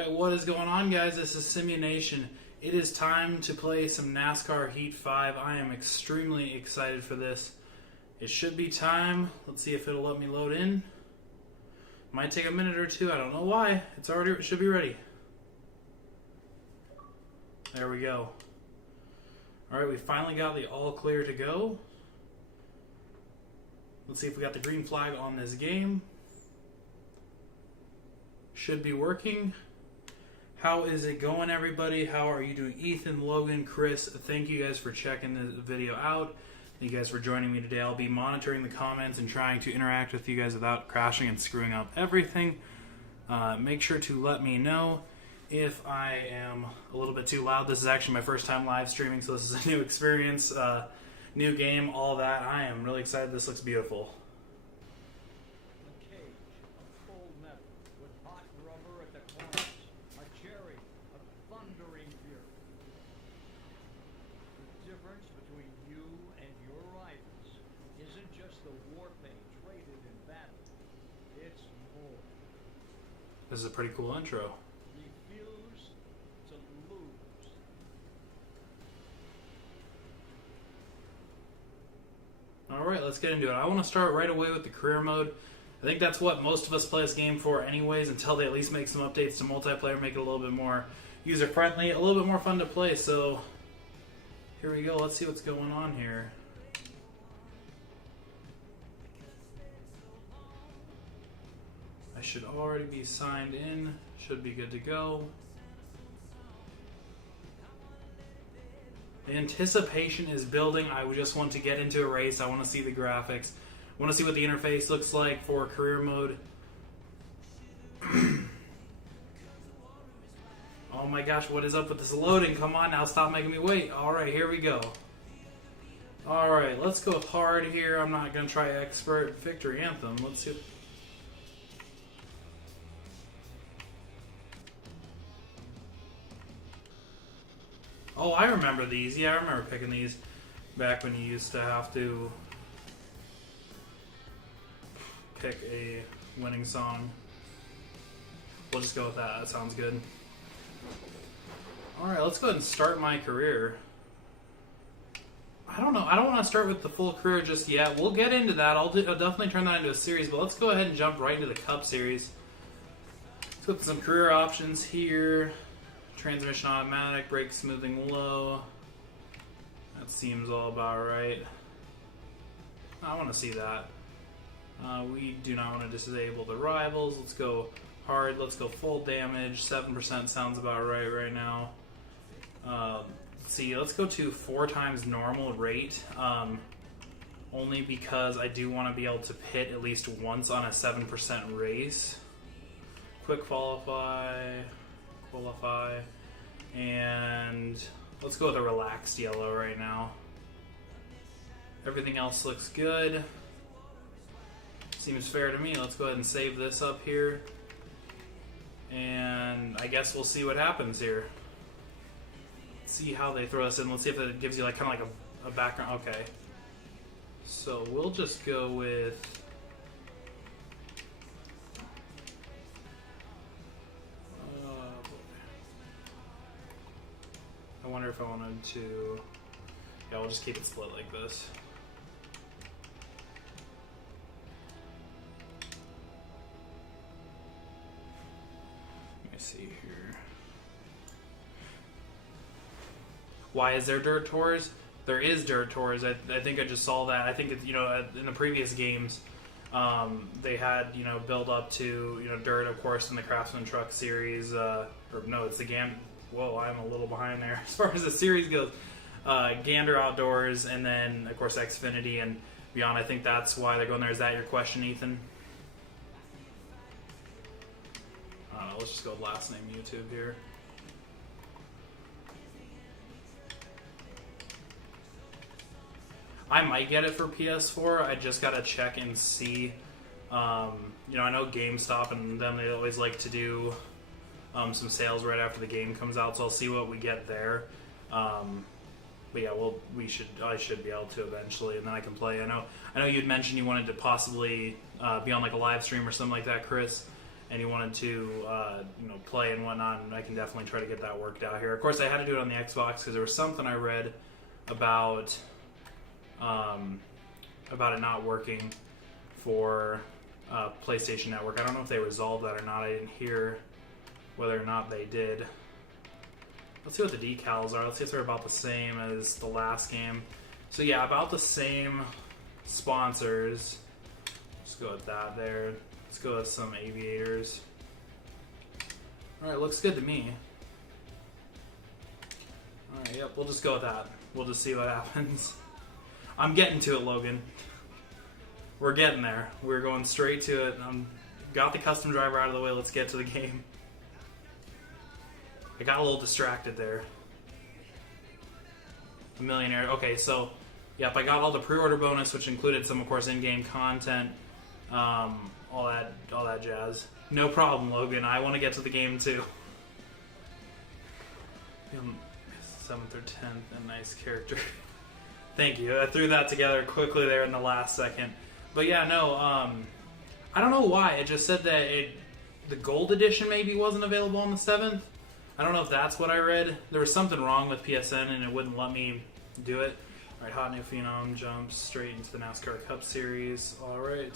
Alright, what is going on, guys? This is Simunation. It is time to play some NASCAR Heat 5. I am extremely excited for this. It should be time. Let's see if it'll let me load in. Might take a minute or two. I don't know why. It should be ready. There we go. Alright, we finally got the all clear to go. Let's see if we got the green flag on this game. Should be working. How is it going, everybody? How are you doing? Ethan, Logan, Chris, thank you guys for checking the video out. Thank you guys for joining me today. I'll be monitoring the comments and trying to interact with you guys without crashing and screwing up everything. Make sure to let me know if I am a little bit too loud. This is actually my first time live streaming, so this is a new experience, new game, all that. I am really excited. This looks beautiful. This is a pretty cool intro. Refuse to lose. Alright, let's get into it. I want to start right away with the career mode. I think that's what most of us play this game for anyways, until they at least make some updates to multiplayer, make it a little bit more user-friendly, a little bit more fun to play. So, here we go. Let's see what's going on here. I should already be signed in. Should be good to go. The anticipation is building. I just want to get into a race. I want to see the graphics. I want to see what the interface looks like for career mode. Oh my gosh, what is up with this loading? Come on now, stop making me wait. Alright, here we go. Alright, let's go hard here. I'm not going to try expert. Victory Anthem. Let's see. Oh, I remember these. Yeah, I remember picking these back when you used to have to pick a winning song. We'll just go with that. That sounds good. Alright, let's go ahead and start my career. I don't know. I don't want to start with the full career just yet. We'll get into that. I'll definitely turn that into a series, but let's go ahead and jump right into the Cup Series. Let's go with some career options here. Transmission automatic, brake smoothing low. That seems all about right. I want to see that. We do not want to disable the rivals. Let's go hard. Let's go full damage. 7% sounds about right now. Let's see. Let's go to 4 times normal rate. Only because I do want to be able to pit at least once on a 7% race. Quick qualify, and let's go with a relaxed yellow right now. Everything else looks good. Seems fair to me. Let's go ahead and save this up here. And I guess we'll see what happens here. See how they throw us in. Let's see if it gives you like kind of like a background. Okay. So we'll just go with... I wonder if I wanted to... Yeah, we'll just keep it split like this. Let me see here. Why is there dirt tours? There is dirt tours. I think I just saw that. I think, you know, in the previous games, they had, you know, build up to, you know, dirt, of course, in the Craftsman Truck Series. Or no, it's the Whoa, I'm a little behind there as far as the series goes. Gander Outdoors, and then, of course, Xfinity and beyond. I think that's why they're going there. Is that your question, Ethan? I don't know. Let's just go with last name YouTube here. I might get it for PS4. I just got to check and see. You know, I know GameStop and them, they always like to do... some sales right after the game comes out, so I'll see what we get there. But yeah, I should be able to eventually, and then I can play. I know you'd mentioned you wanted to possibly be on like a live stream or something like that, Chris. and you wanted to play and whatnot, and I can definitely try to get that worked out here. Of course, I had to do it on the Xbox because there was something I read about it not working for PlayStation Network. I don't know if they resolved that or not. I didn't hear whether or not they did. Let's see what the decals are. Let's see if they're about the same as the last game. So yeah, about the same sponsors. Let's go with that there. Let's go with some aviators. Alright, looks good to me. Alright, yep, we'll just go with that. We'll just see what happens. I'm getting to it, Logan. We're getting there. We're going straight to it. Got the custom driver out of the way. Let's get to the game. I got a little distracted there. The millionaire. Okay, so, yep, I got all the pre-order bonus, which included some, of course, in-game content, all that jazz. No problem, Logan. I want to get to the game too. 7th or 10th, a nice character. Thank you. I threw that together quickly there in the last second. But yeah, no, I don't know why. It just said that the gold edition maybe wasn't available on the 7th. I don't know if that's what I read. There was something wrong with PSN and it wouldn't let me do it. Alright, Hot New Phenom jumps straight into the NASCAR Cup Series. Alright.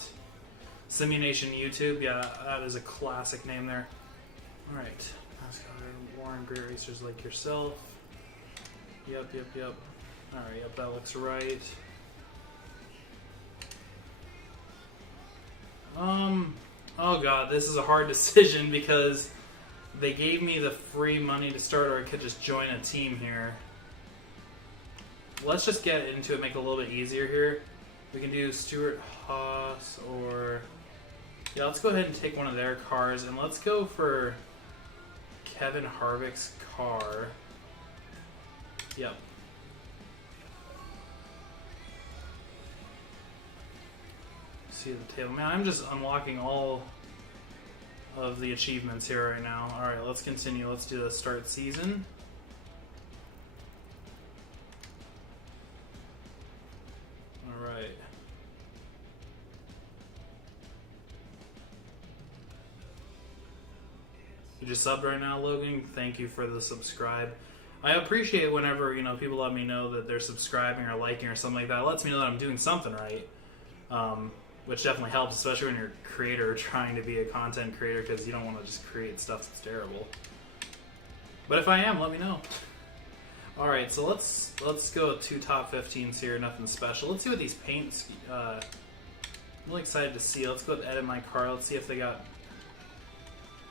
Simulation YouTube. Yeah, that is a classic name there. Alright. NASCAR, Warren, great racers like yourself. Yep. Alright, yep, that looks right. Oh god, this is a hard decision because they gave me the free money to start, or I could just join a team here. Let's just get into it, make it a little bit easier here. We can do Stewart, Haas, or... Yeah, let's go ahead and take one of their cars, and let's go for Kevin Harvick's car. Yep. See the table. Man, I'm just unlocking all of the achievements here right now. Alright, let's continue. Let's do the start season. Alright. You just subbed right now, Logan? Thank you for the subscribe. I appreciate whenever, people let me know that they're subscribing or liking or something like that. It lets me know that I'm doing something right. Which definitely helps, especially when you're a creator trying to be a content creator, because you don't want to just create stuff that's terrible. But if I am, let me know. Alright, so let's go with 2 top 15s here, nothing special. Let's see what these paints... I'm really excited to see. Let's go with edit my car. Let's see if they got...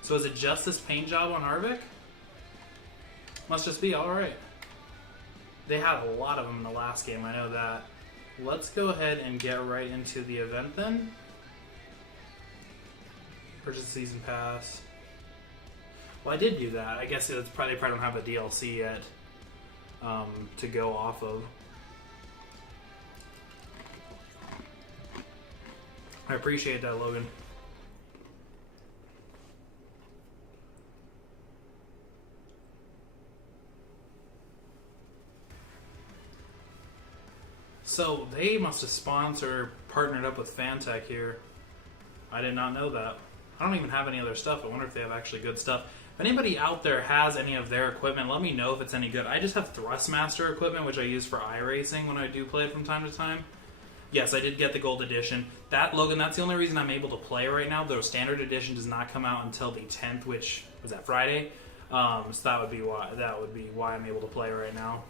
So is it just this paint job on Harvick? Must just be, alright. They had a lot of them in the last game, I know that. Let's go ahead and get right into the event then. Purchase season pass. Well, I did do that. I guess it's probably, they probably don't have a DLC yet to go off of. I appreciate that, Logan. So they must have partnered up with Fantech here. I did not know that. I don't even have any other stuff. I wonder if they have actually good stuff. If anybody out there has any of their equipment, let me know if it's any good. I just have Thrustmaster equipment, which I use for iRacing when I do play it from time to time. Yes, I did get the gold edition. That, Logan, that's the only reason I'm able to play right now. The standard edition does not come out until the 10th, which was that Friday. So that would be why I'm able to play right now.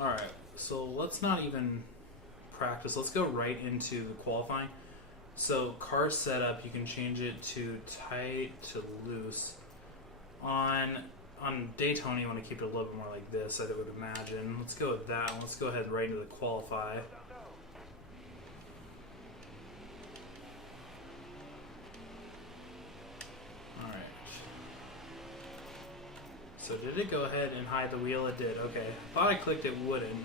All right. So let's not even practice. Let's go right into qualifying. So car setup, you can change it to tight to loose. On Daytona, you want to keep it a little bit more like this, I would imagine. Let's go with that. Let's go ahead right into the qualify. Alright. So did it go ahead and hide the wheel? It did. Okay. Thought I clicked it wouldn't.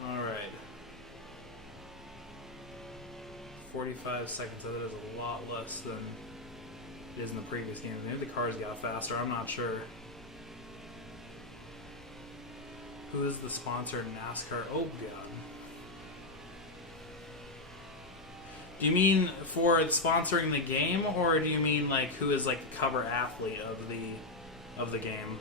Alright. 45 seconds. That is a lot less than it is in the previous game. Maybe the cars got faster. I'm not sure. Who is the sponsor? NASCAR. Oh, God. Do you mean for sponsoring the game, or do you mean like who is like the cover athlete of the game?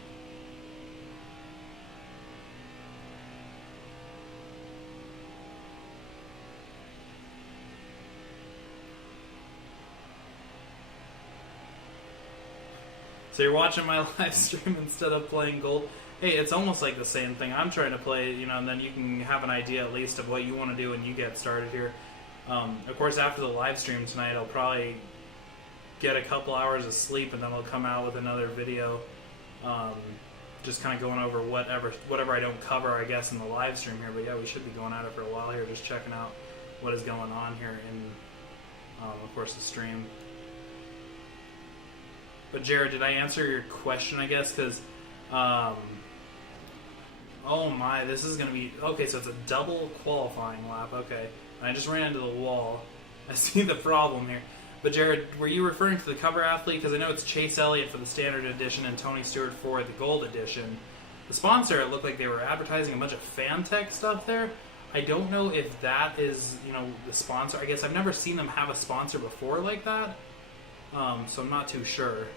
So you're watching my live stream instead of playing Gold. Hey, it's almost like the same thing. I'm trying to play, and then you can have an idea at least of what you want to do when you get started here. Of course, after the live stream tonight, I'll probably get a couple hours of sleep, and then I'll come out with another video, just kind of going over whatever I don't cover, I guess, in the live stream here. But yeah, we should be going at it for a while here, just checking out what is going on here in, of course, the stream. But Jared, did I answer your question, I guess? Because, oh my, this is going to be... Okay, so it's a double qualifying lap. Okay. And I just ran into the wall. I see the problem here. But Jared, were you referring to the cover athlete? Because I know it's Chase Elliott for the Standard Edition and Tony Stewart for the Gold Edition. The sponsor, it looked like they were advertising a bunch of Fantech stuff there. I don't know if that is, the sponsor. I guess I've never seen them have a sponsor before like that. So I'm not too sure.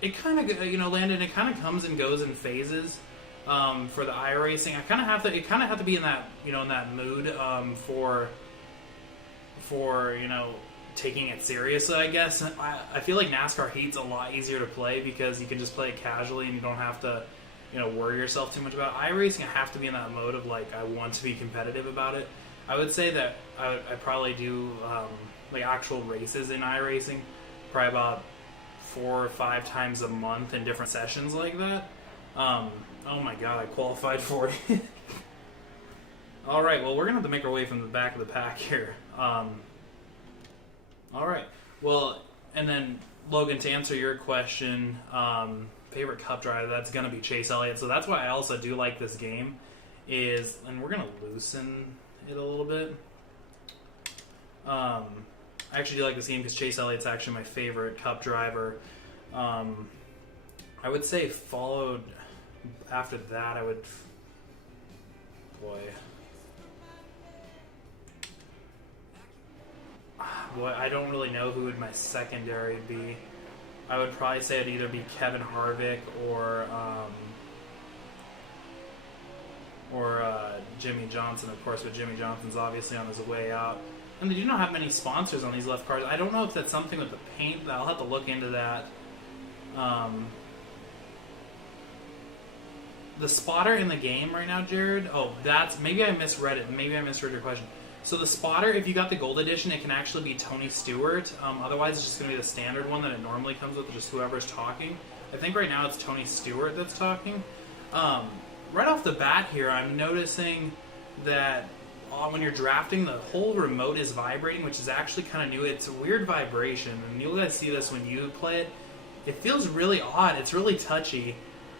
It kind of, Landon, it kind of comes and goes in phases for the iRacing. It kind of have to be in that, in that mood for taking it seriously, I guess. I feel like NASCAR Heat's a lot easier to play because you can just play it casually and you don't have to, worry yourself too much about it. iRacing. I have to be in that mode of like I want to be competitive about it. I would say that I probably do like actual races in iRacing, probably about 4 or 5 times a month in different sessions like that. Oh my god, I qualified for it. Alright, well, we're going to have to make our way from the back of the pack here. Alright, well, and then, Logan, to answer your question, favorite cup driver, that's going to be Chase Elliott. So that's why I also do like this game, and we're going to loosen it a little bit. I actually do like this game because Chase Elliott's actually my favorite cup driver. I would say followed after that, Boy, I don't really know who would my secondary be. I would probably say it'd either be Kevin Harvick or Jimmy Johnson, of course, but Jimmy Johnson's obviously on his way out. And they do not have many sponsors on these left cars. I don't know if that's something with the paint. I'll have to look into that. The spotter in the game right now, Jared. Oh, maybe I misread it. Maybe I misread your question. So the spotter, if you got the Gold Edition, it can actually be Tony Stewart. Otherwise, it's just going to be the standard one that it normally comes with, just whoever's talking. I think right now it's Tony Stewart that's talking. Right off the bat here, I'm noticing that when you're drafting, the whole remote is vibrating, which is actually kind of new. It's a weird vibration, and you'll guys see this when you play it. It feels really odd. It's really touchy.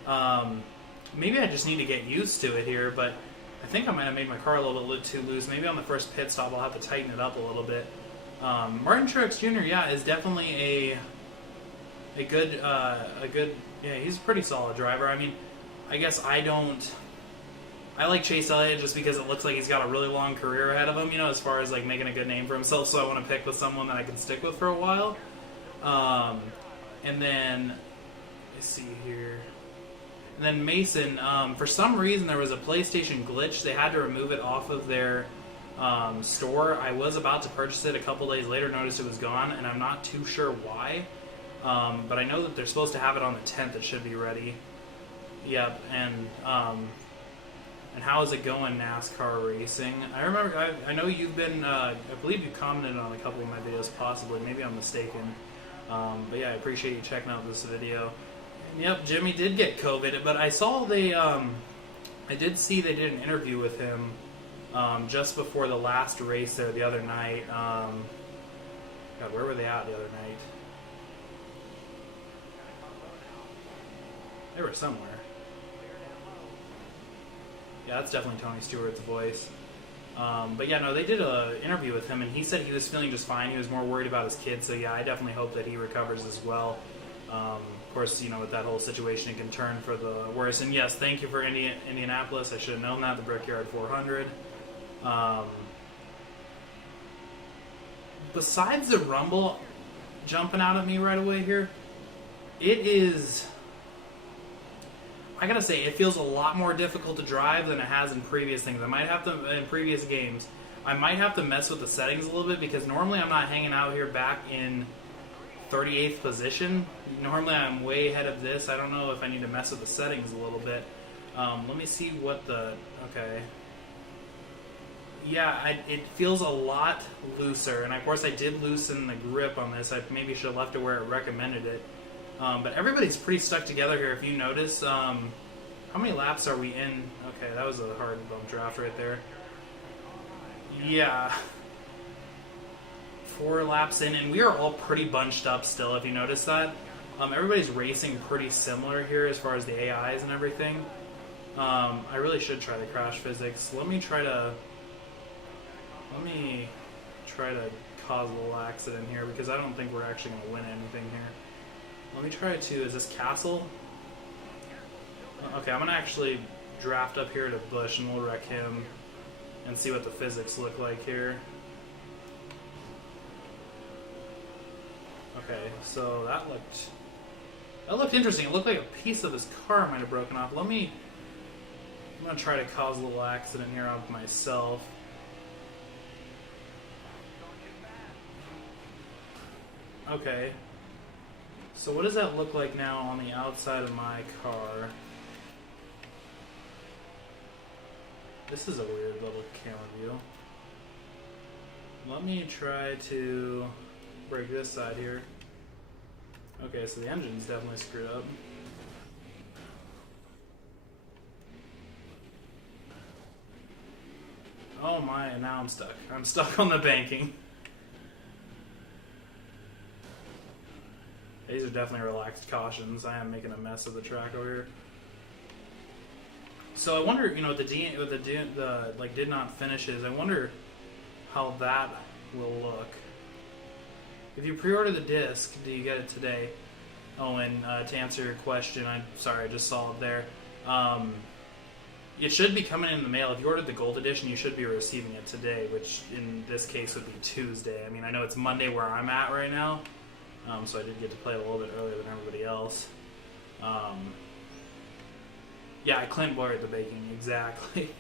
Maybe I just need to get used to it here, but I think I might have made my car a little bit too loose. Maybe on the first pit stop I'll have to tighten it up a little bit. Martin Truex Jr., yeah, is definitely a good, yeah, he's a pretty solid driver. I mean, I guess I like Chase Elliott just because it looks like he's got a really long career ahead of him, as far as like making a good name for himself, so I want to pick with someone that I can stick with for a while. And then, let's see here. And then Mason, for some reason there was a PlayStation glitch. They had to remove it off of their store. I was about to purchase it a couple days later, noticed it was gone, and I'm not too sure why. But I know that they're supposed to have it on the 10th. It should be ready. Yep, and how is it going, NASCAR racing? I remember, I know you've been, I believe you commented on a couple of my videos, possibly. Maybe I'm mistaken. But yeah, I appreciate you checking out this video. And yep, Jimmy did get COVID, but I saw I did see they did an interview with him just before the last race there the other night. God, where were they at the other night? They were somewhere. Yeah, that's definitely Tony Stewart's voice. But yeah, no, they did an interview with him, and he said he was feeling just fine. He was more worried about his kids, so yeah, I definitely hope that he recovers as well. Of course, with that whole situation, it can turn for the worse. And yes, thank you for Indianapolis. I should have known that, the Brickyard 400. Besides the rumble jumping out at me right away here, it is... I gotta say, it feels a lot more difficult to drive than it has in previous things. I might have to, in previous games, I might have to mess with the settings a little bit, because normally I'm not hanging out here back in 38th position. Normally I'm way ahead of this. I don't know if I need to mess with the settings a little bit. Let me see what the... Okay. Yeah, it feels a lot looser, and of course I did loosen the grip on this. I maybe should have left it where it recommended it. But everybody's pretty stuck together here, if you notice. How many laps are we in? Okay, that was a hard bump draft right there. Yeah. 4 laps in, and we are all pretty bunched up still, if you notice that. Everybody's racing pretty similar here as far as the AIs and everything. I really should try the crash physics. Let me try to cause a little accident here, because I don't think we're actually going to win anything here. Let me try to... Is this Castle? Okay, I'm going to actually draft up here to Bush, and we'll wreck him and see what the physics look like here. Okay, so that looked interesting. It looked like a piece of his car might have broken off. I'm going to try to cause a little accident here of myself. Okay. So what does that look like now on the outside of my car? This is a weird little camera view. Let me try to break this side here. Okay, so the engine's definitely screwed up. Oh my, and now I'm stuck. I'm stuck on the banking. These are definitely relaxed cautions. I am making a mess of the track over here. So I wonder, with the did not finishes, I wonder how that will look. If you pre-order the disc, do you get it today? Oh, and to answer your question, I'm sorry, I just saw it there. It should be coming in the mail. If you ordered the gold edition, you should be receiving it today, which in this case would be Tuesday. I mean, I know it's Monday where I'm at right now. So I did get to play it a little bit earlier than everybody else. Yeah, Clint Boyer at the baking, exactly.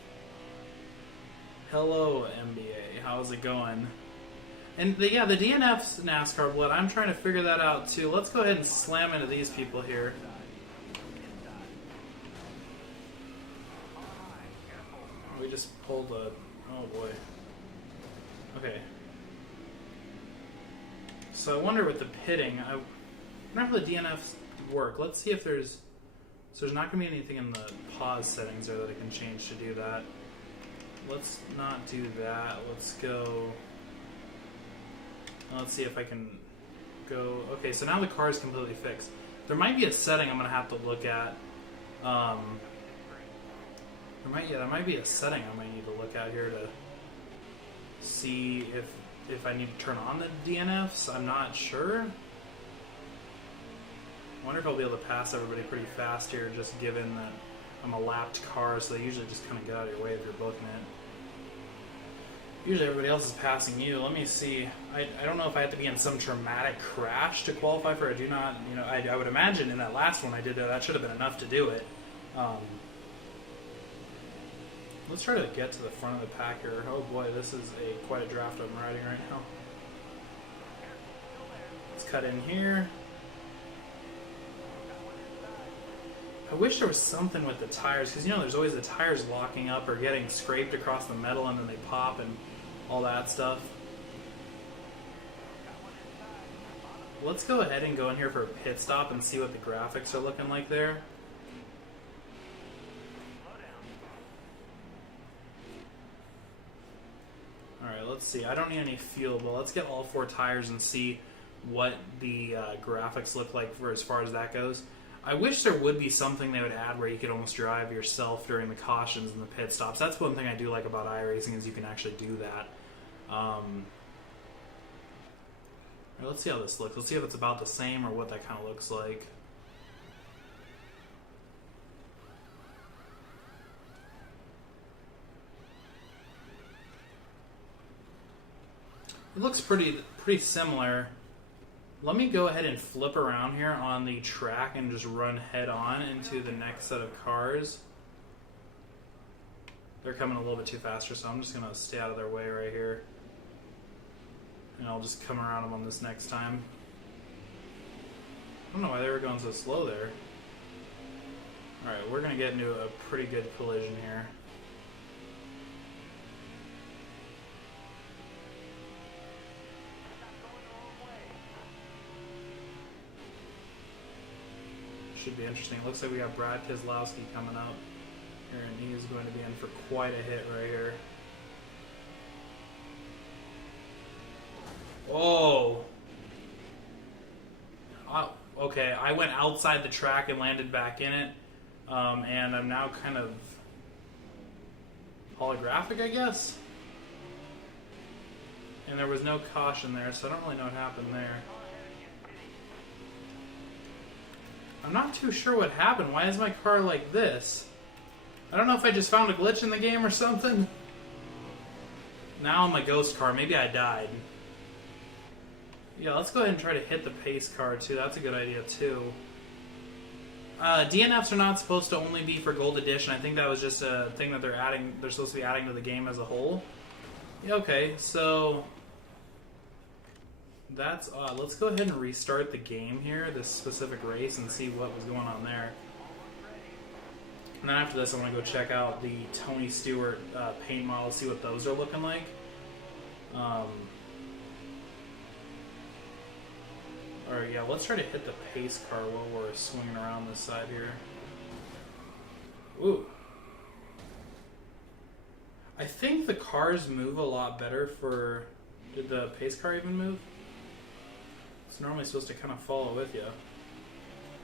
Hello, NBA. How's it going? And the DNF's NASCAR blood, I'm trying to figure that out too. Let's go ahead and slam into these people here. We just pulled a... Oh boy. Okay. So I wonder with the pitting, I wonder how the DNFs work. Let's see if there's... So there's not going to be anything in the pause settings there that I can change to do that. Let's not do that. Let's go... Let's see if I can go... Okay, so now the car is completely fixed. There might be a setting I'm going to have to look at. There might be a setting I might need to look at here to see if I need to turn on the DNFs. I'm not sure. I wonder if I'll be able to pass everybody pretty fast here, just given that I'm a lapped car, so they usually just kind of get out of your way if you're booking it. Usually everybody else is passing you. Let me see. I don't know if I have to be in some traumatic crash to qualify for it. I do not, I would imagine in that last one I did that should have been enough to do it. Let's try to get to the front of the pack here. Oh boy, this is quite a draft I'm riding right now. Let's cut in here. I wish there was something with the tires, because there's always the tires locking up or getting scraped across the metal and then they pop and all that stuff. Let's go ahead and go in here for a pit stop and see what the graphics are looking like there. Alright, let's see. I don't need any fuel, but let's get all 4 tires and see what the graphics look like for as far as that goes. I wish there would be something they would add where you could almost drive yourself during the cautions and the pit stops. That's one thing I do like about iRacing, is you can actually do that. Alright, Alright, let's see how this looks. Let's see if it's about the same or what that kind of looks like. It looks pretty similar. Let me go ahead and flip around here on the track and just run head on into the next set of cars. They're coming a little bit too faster, so I'm just going to stay out of their way right here. And I'll just come around them on this next time. I don't know why they were going so slow there. Alright, we're going to get into a pretty good collision here. Should be interesting. It looks like we got Brad Keselowski coming up here, and he is going to be in for quite a hit right here. Oh! Okay, I went outside the track and landed back in it, and I'm now kind of holographic, I guess? And there was no caution there, so I don't really know what happened there. I'm not too sure what happened. Why is my car like this? I don't know if I just found a glitch in the game or something. Now I'm a ghost car. Maybe I died. Yeah, let's go ahead and try to hit the pace car too. That's a good idea too. DNFs are not supposed to only be for Gold Edition. I think that was just a thing that they're adding. They're supposed to be adding to the game as a whole. Yeah, okay, so that's odd. Let's go ahead and restart the game here, this specific race, and see what was going on there. And then after this, I want to go check out the Tony Stewart paint models, see what those are looking like. Alright, yeah, let's try to hit the pace car while we're swinging around this side here. Ooh. I think the cars move a lot better for... Did the pace car even move? It's normally supposed to kind of follow with you.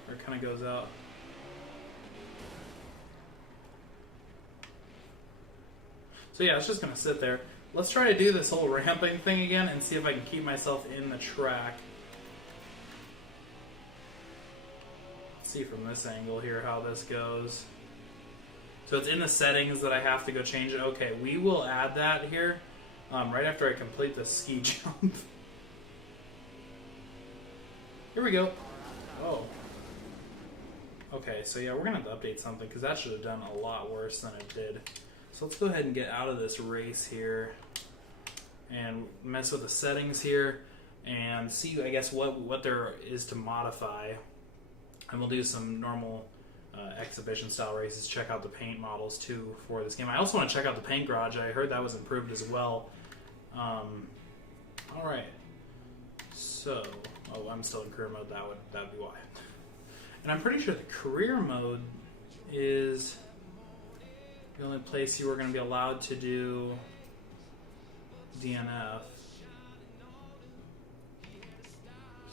Or it kind of goes out. So yeah, it's just going to sit there. Let's try to do this whole ramping thing again and see if I can keep myself in the track. Let's see from this angle here how this goes. So it's in the settings that I have to go change it. Okay, we will add that here right after I complete the ski jump. Here we go. Oh. Okay, so yeah, we're going to have to update something because that should have done a lot worse than it did. So let's go ahead and get out of this race here and mess with the settings here and see, I guess, what there is to modify. And we'll do some normal exhibition style races, check out the paint models too for this game. I also want to check out the paint garage. I heard that was improved as well. Alright. So, oh, I'm still in career mode. That would be why. And I'm pretty sure the career mode is the only place you are going to be allowed to do DNF.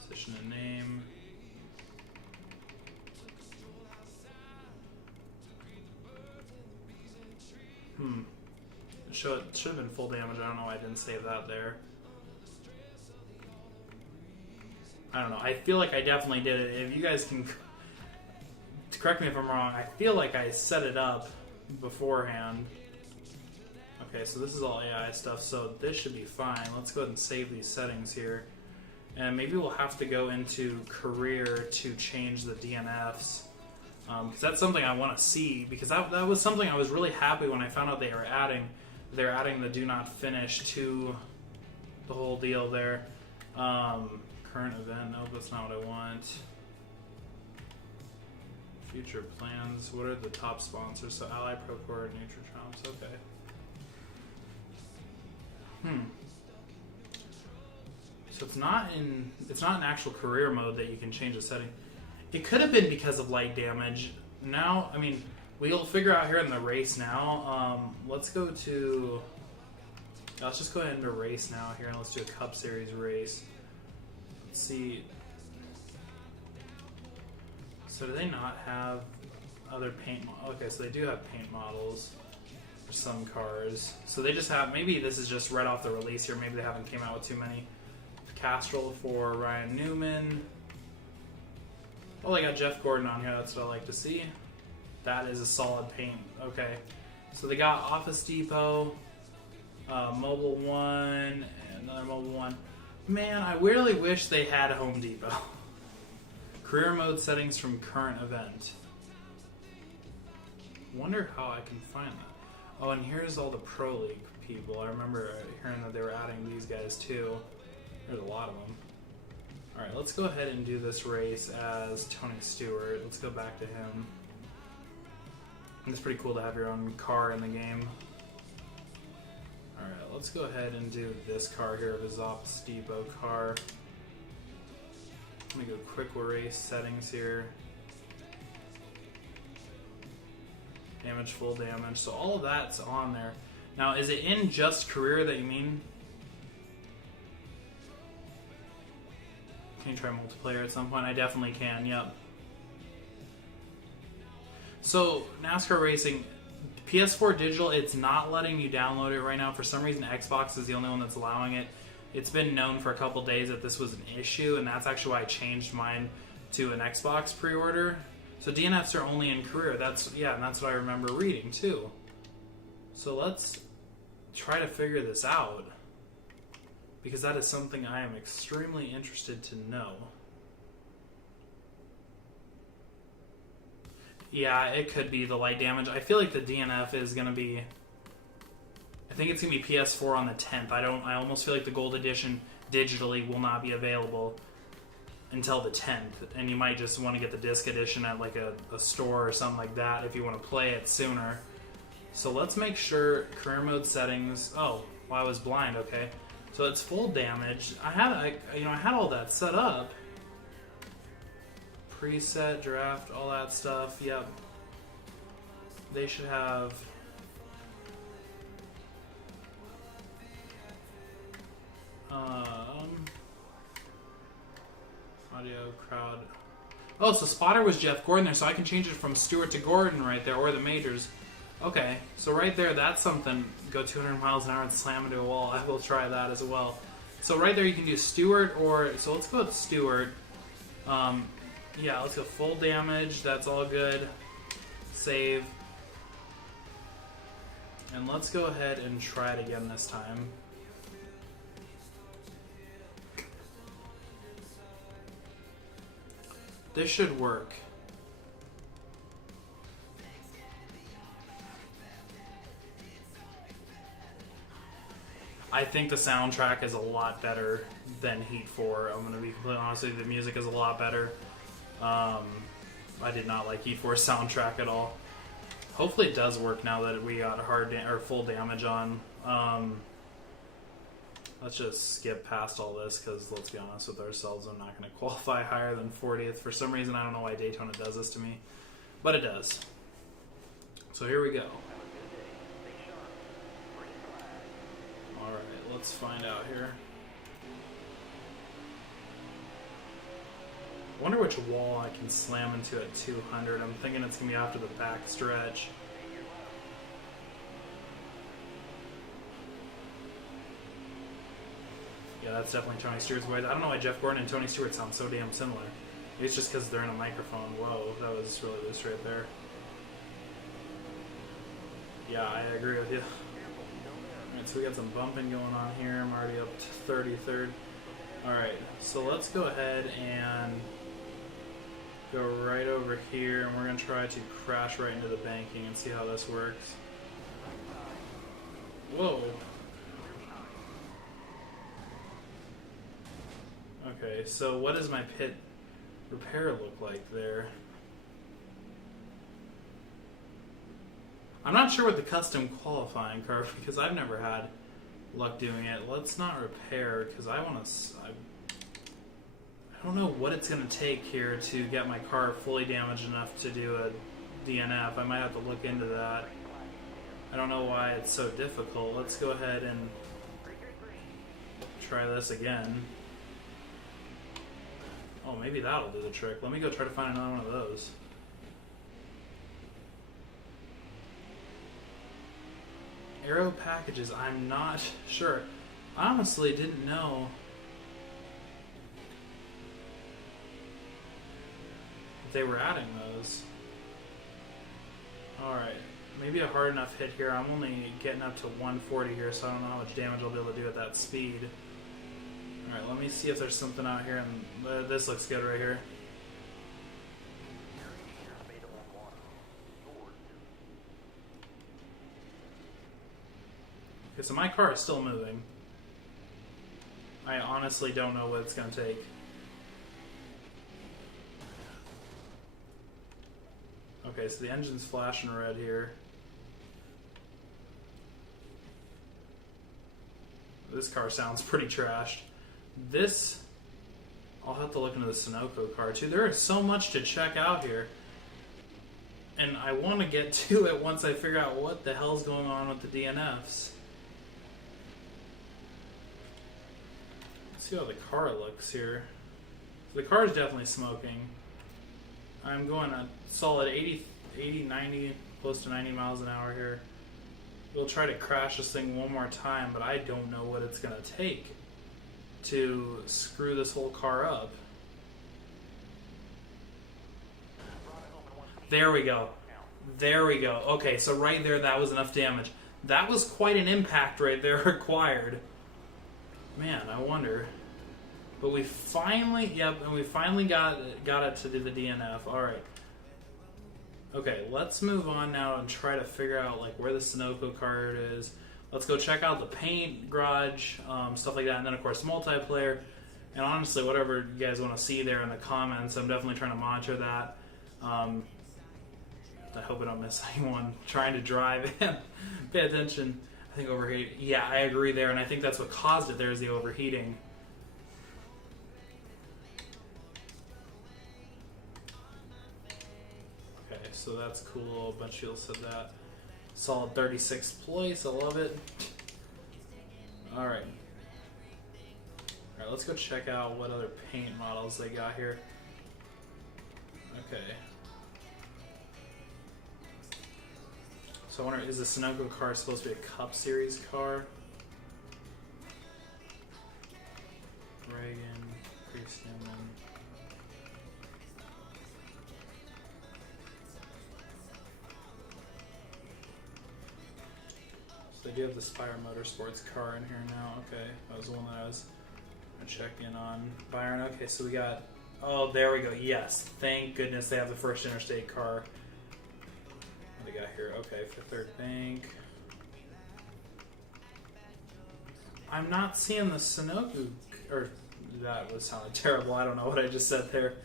Position and name. It should have been full damage. I don't know why I didn't save that there. I don't know. I feel like I definitely did it. If you guys can correct me if I'm wrong, I feel like I set it up beforehand. Okay, so this is all AI stuff, so this should be fine. Let's go ahead and save these settings here. And maybe we'll have to go into career to change the DNFs. Because that's something I want to see, because that was something I was really happy when I found out they're adding the do not finish to the whole deal there. Current event, no, that's not what I want. Future plans, what are the top sponsors? So Ally, Procore, Nutritrumps, okay. So it's not in actual career mode that you can change the setting. It could have been because of light damage. Now, I mean, we'll figure out here in the race now. Let's go to... Let's just go ahead into race now here, and let's do a Cup Series race. Let's see. So do they not have other paint... Okay, so they do have paint models for some cars. So they just have... Maybe this is just right off the release here. Maybe they haven't came out with too many Castrol for Ryan Newman. Oh, they got Jeff Gordon on here. That's what I like to see. That is a solid paint. Okay. So they got Office Depot, Mobile One, and another Mobile One. Man, I really wish they had Home Depot. Career mode settings from current event. Wonder how I can find that. Oh, and here's all the Pro League people. I remember hearing that they were adding these guys too. There's a lot of them. Alright, let's go ahead and do this race as Tony Stewart. Let's go back to him. And it's pretty cool to have your own car in the game. Alright, let's go ahead and do this car here, his Office Depot car. Let me go quick race settings here. Damage, full damage. So all of that's on there. Now, is it in just career that you mean? Can you try multiplayer at some point? I definitely can, yep. So, NASCAR Racing, PS4 Digital, it's not letting you download it right now. For some reason, Xbox is the only one that's allowing it. It's been known for a couple days that this was an issue, and that's actually why I changed mine to an Xbox pre-order. So DNFs are only in career. That's and that's what I remember reading too. So let's try to figure this out, because that is something I am extremely interested to know. Yeah, it could be the light damage. I feel like the DNF is going to be... I think it's going to be PS4 on the 10th. I almost feel like the Gold Edition digitally will not be available until the 10th. And you might just want to get the disc edition at like a store or something like that if you want to play it sooner. So let's make sure career mode settings... Oh, well, I was blind, okay. So it's full damage. I had all that set up. Preset, draft, all that stuff. Yep. They should have... audio, crowd. Oh, so spotter was Jeff Gordon there, so I can change it from Stewart to Gordon right there, or the majors. Okay, so right there, that's something. Go 200 miles an hour and slam into a wall. I will try that as well. So right there, you can do Stewart or... So let's go with Stewart. Yeah, let's go full damage. That's all good. Save. And let's go ahead and try it again this time. This should work. I think the soundtrack is a lot better than Heat 4. I'm going to be completely honest with you. The music is a lot better. I did not like Heat 4's soundtrack at all. Hopefully it does work now that we got full damage on. Let's just skip past all this because let's be honest with ourselves, I'm not going to qualify higher than 40th. For some reason, I don't know why Daytona does this to me, but it does. So here we go. Alright, let's find out here. I wonder which wall I can slam into at 200. I'm thinking it's going to be after the back stretch. Yeah, that's definitely Tony Stewart's voice. I don't know why Jeff Gordon and Tony Stewart sound so damn similar. Maybe it's just because they're in a microphone. Whoa, that was really loose right there. Yeah, I agree with you. Alright, so we got some bumping going on here. I'm already up to 33rd. Alright, so let's go ahead and go right over here, and we're going to try to crash right into the banking and see how this works. Whoa. Okay, so what does my pit repair look like there? I'm not sure what the custom qualifying car, because I've never had luck doing it. Let's not repair, because I want to... I don't know what it's going to take here to get my car fully damaged enough to do a DNF. I might have to look into that. I don't know why it's so difficult. Let's go ahead and try this again. Oh, maybe that'll do the trick. Let me go try to find another one of those. Aero packages, I'm not sure. I honestly didn't know they were adding those. Alright, maybe a hard enough hit here. I'm only getting up to 140 here, so I don't know how much damage I'll be able to do at that speed. Alright, let me see if there's something out here, and this looks good right here. Okay, so my car is still moving. I honestly don't know what it's going to take. Okay, so the engine's flashing red here. This car sounds pretty trashed. This, I'll have to look into the Sunoco car too. There is so much to check out here. And I want to get to it once I figure out what the hell's going on with the DNFs. Let's see how the car looks here. The car is definitely smoking. I'm going a solid 80, 90, close to 90 miles an hour here. We'll try to crash this thing one more time, but I don't know what it's going to take to screw this whole car up. There we go. There we go. Okay, so right there, that was enough damage. That was quite an impact right there required. Man, I wonder. But we finally, yep, and we finally got it to do the DNF. All right. Okay, let's move on now and try to figure out like where the Sunoco card is. Let's go check out the paint garage, stuff like that, and then of course multiplayer. And honestly, whatever you guys want to see there in the comments, I'm definitely trying to monitor that. I hope I don't miss anyone trying to drive and pay attention. I think overheat. Yeah, I agree there, and I think that's what caused it. There's the overheating. Okay, so that's cool. A bunch of people said that. Solid 36th place. I love it. All right. All right, let's go check out what other paint models they got here. Okay. So I wonder, is the Sunoco car supposed to be a Cup Series car? Reagan, Christian. So they do have the Spire Motorsports car in here now. Okay, that was the one that I was going to check in on. Byron, okay, so we got, oh, there we go. Yes, thank goodness they have the first interstate car. What do we got here? Okay, for Third Bank. I'm not seeing the Sunoco, or that was sounded terrible. I don't know what I just said there.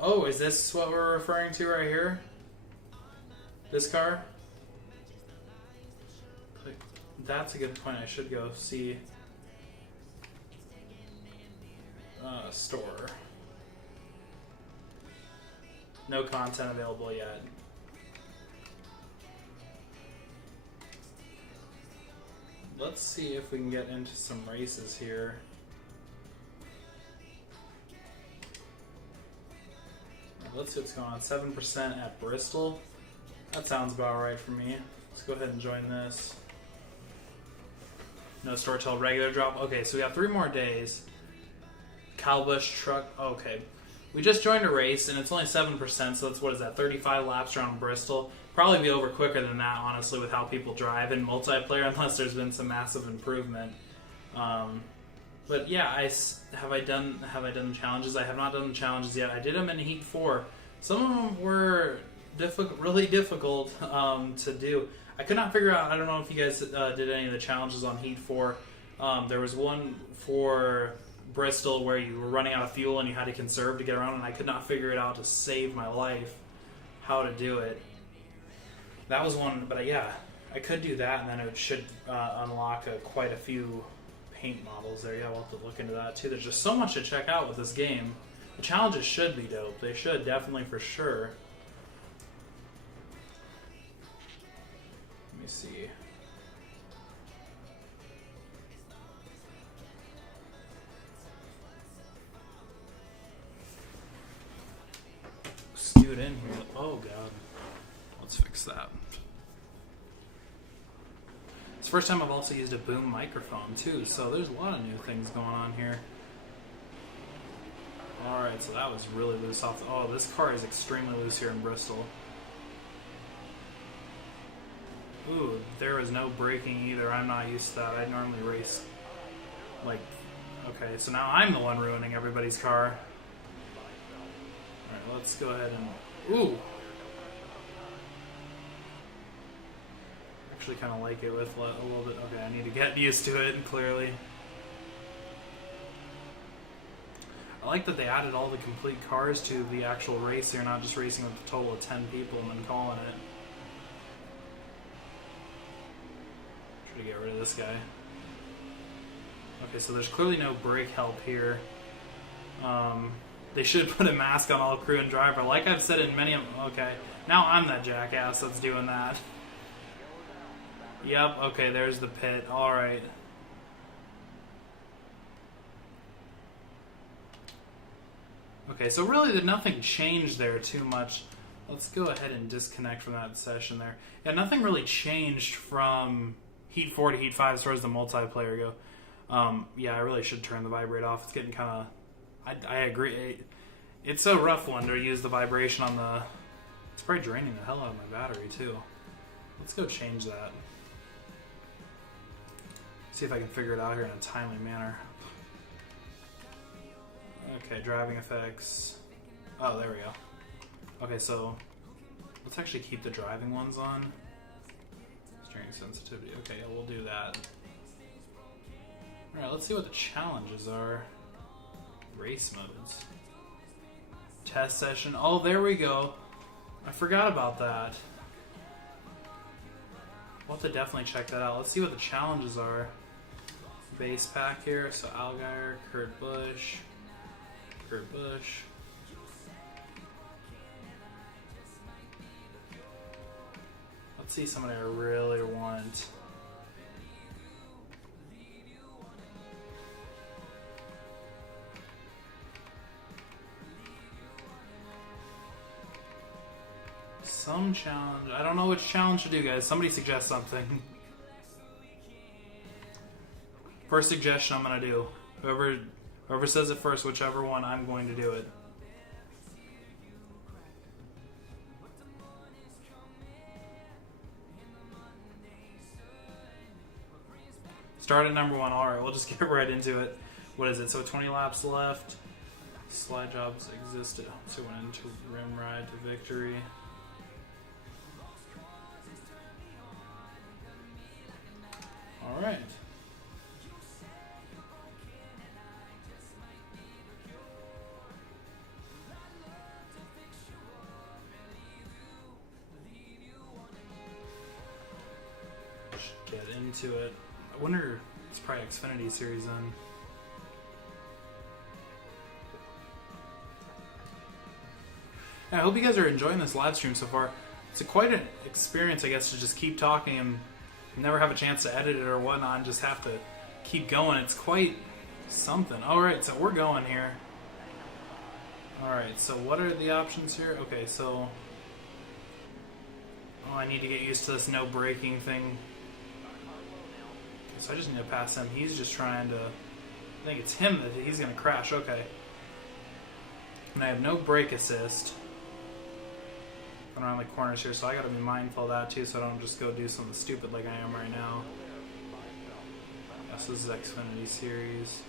Oh, is this what we're referring to right here? This car? That's a good point. I should go see. Store. No content available yet. Let's see if we can get into some races here. Let's see what's going on. 7% at Bristol. That sounds about right for me. Let's go ahead and join this. No store till regular drop. Okay, so we have 3 more days. Kyle Busch truck. Okay. We just joined a race, and it's only 7%, so that's, what is that, 35 laps around Bristol. Probably be over quicker than that, honestly, with how people drive in multiplayer, unless there's been some massive improvement. But yeah, have I done the challenges? I have not done the challenges yet. I did them in Heat 4. Some of them were really difficult to do. I could not figure out, I don't know if you guys did any of the challenges on Heat 4. There was one for Bristol where you were running out of fuel and you had to conserve to get around, and I could not figure it out to save my life how to do it. That was one, but yeah, I could do that, and then it should unlock quite a few paint models there. Yeah, we'll have to look into that too. There's just so much to check out with this game. The challenges should be dope. They should, definitely, for sure. Let me see. Stewart in here. Oh god. Let's fix that. It's the first time I've also used a boom microphone too, so there's a lot of new things going on here. So that was really loose off. Oh, this car is extremely loose here in Bristol. Ooh, there was no braking either. I'm not used to that. I normally race like... Okay, so now I'm the one ruining everybody's car. Alright, let's go ahead and... Ooh! Actually kind of like it with a little bit... Okay, I need to get used to it, clearly. I like that they added all the complete cars to the actual race here, not just racing with a total of 10 people and then calling it. Try to get rid of this guy. Okay, so there's clearly no brake help here. They should put a mask on all crew and driver. Like I've said in many of... Okay, now I'm that jackass that's doing that. Yep, okay, there's the pit. Alright. Okay, so really nothing changed there too much. Let's go ahead and disconnect from that session there. Yeah, nothing really changed from Heat 4 to Heat 5 as far as the multiplayer go. Yeah, I really should turn the vibrate off. It's getting kind of... I agree. It's a rough one to use the vibration on the... It's probably draining the hell out of my battery, too. Let's go change that. See if I can figure it out here in a timely manner. Okay, driving effects. Oh, there we go. Okay, so let's actually keep the driving ones on. Steering sensitivity. Okay, yeah, we'll do that. Alright, let's see what the challenges are. Race modes. Test session. Oh, there we go. I forgot about that. We'll have to definitely check that out. Let's see what the challenges are. Base pack here. So Allgaier, Kurt Busch. Kurt Busch. Let's see somebody I really want. Some challenge. I don't know which challenge to do, guys. Somebody suggest something. First suggestion I'm gonna do. Whoever says it first, whichever one, I'm going to do it. Start at number 1. Alright, we'll just get right into it. What is it? So 20 laps left. Slide jobs existed. So went into rim ride to victory. Alright. Get into it. I wonder, it's probably Xfinity Series then. Yeah, I hope you guys are enjoying this live stream so far. It's quite an experience, I guess, to just keep talking and never have a chance to edit it or whatnot and just have to keep going. It's quite something. Alright, so we're going here. Alright, so what are the options here? Okay, so... Oh, I need to get used to this no braking thing. So I just need to pass him. He's just trying to... I think it's him that he's going to crash. Okay. And I have no brake assist. Going around the corners here, so I got to be mindful of that too, so I don't just go do something stupid like I am right now. Yes, this is Xfinity Series.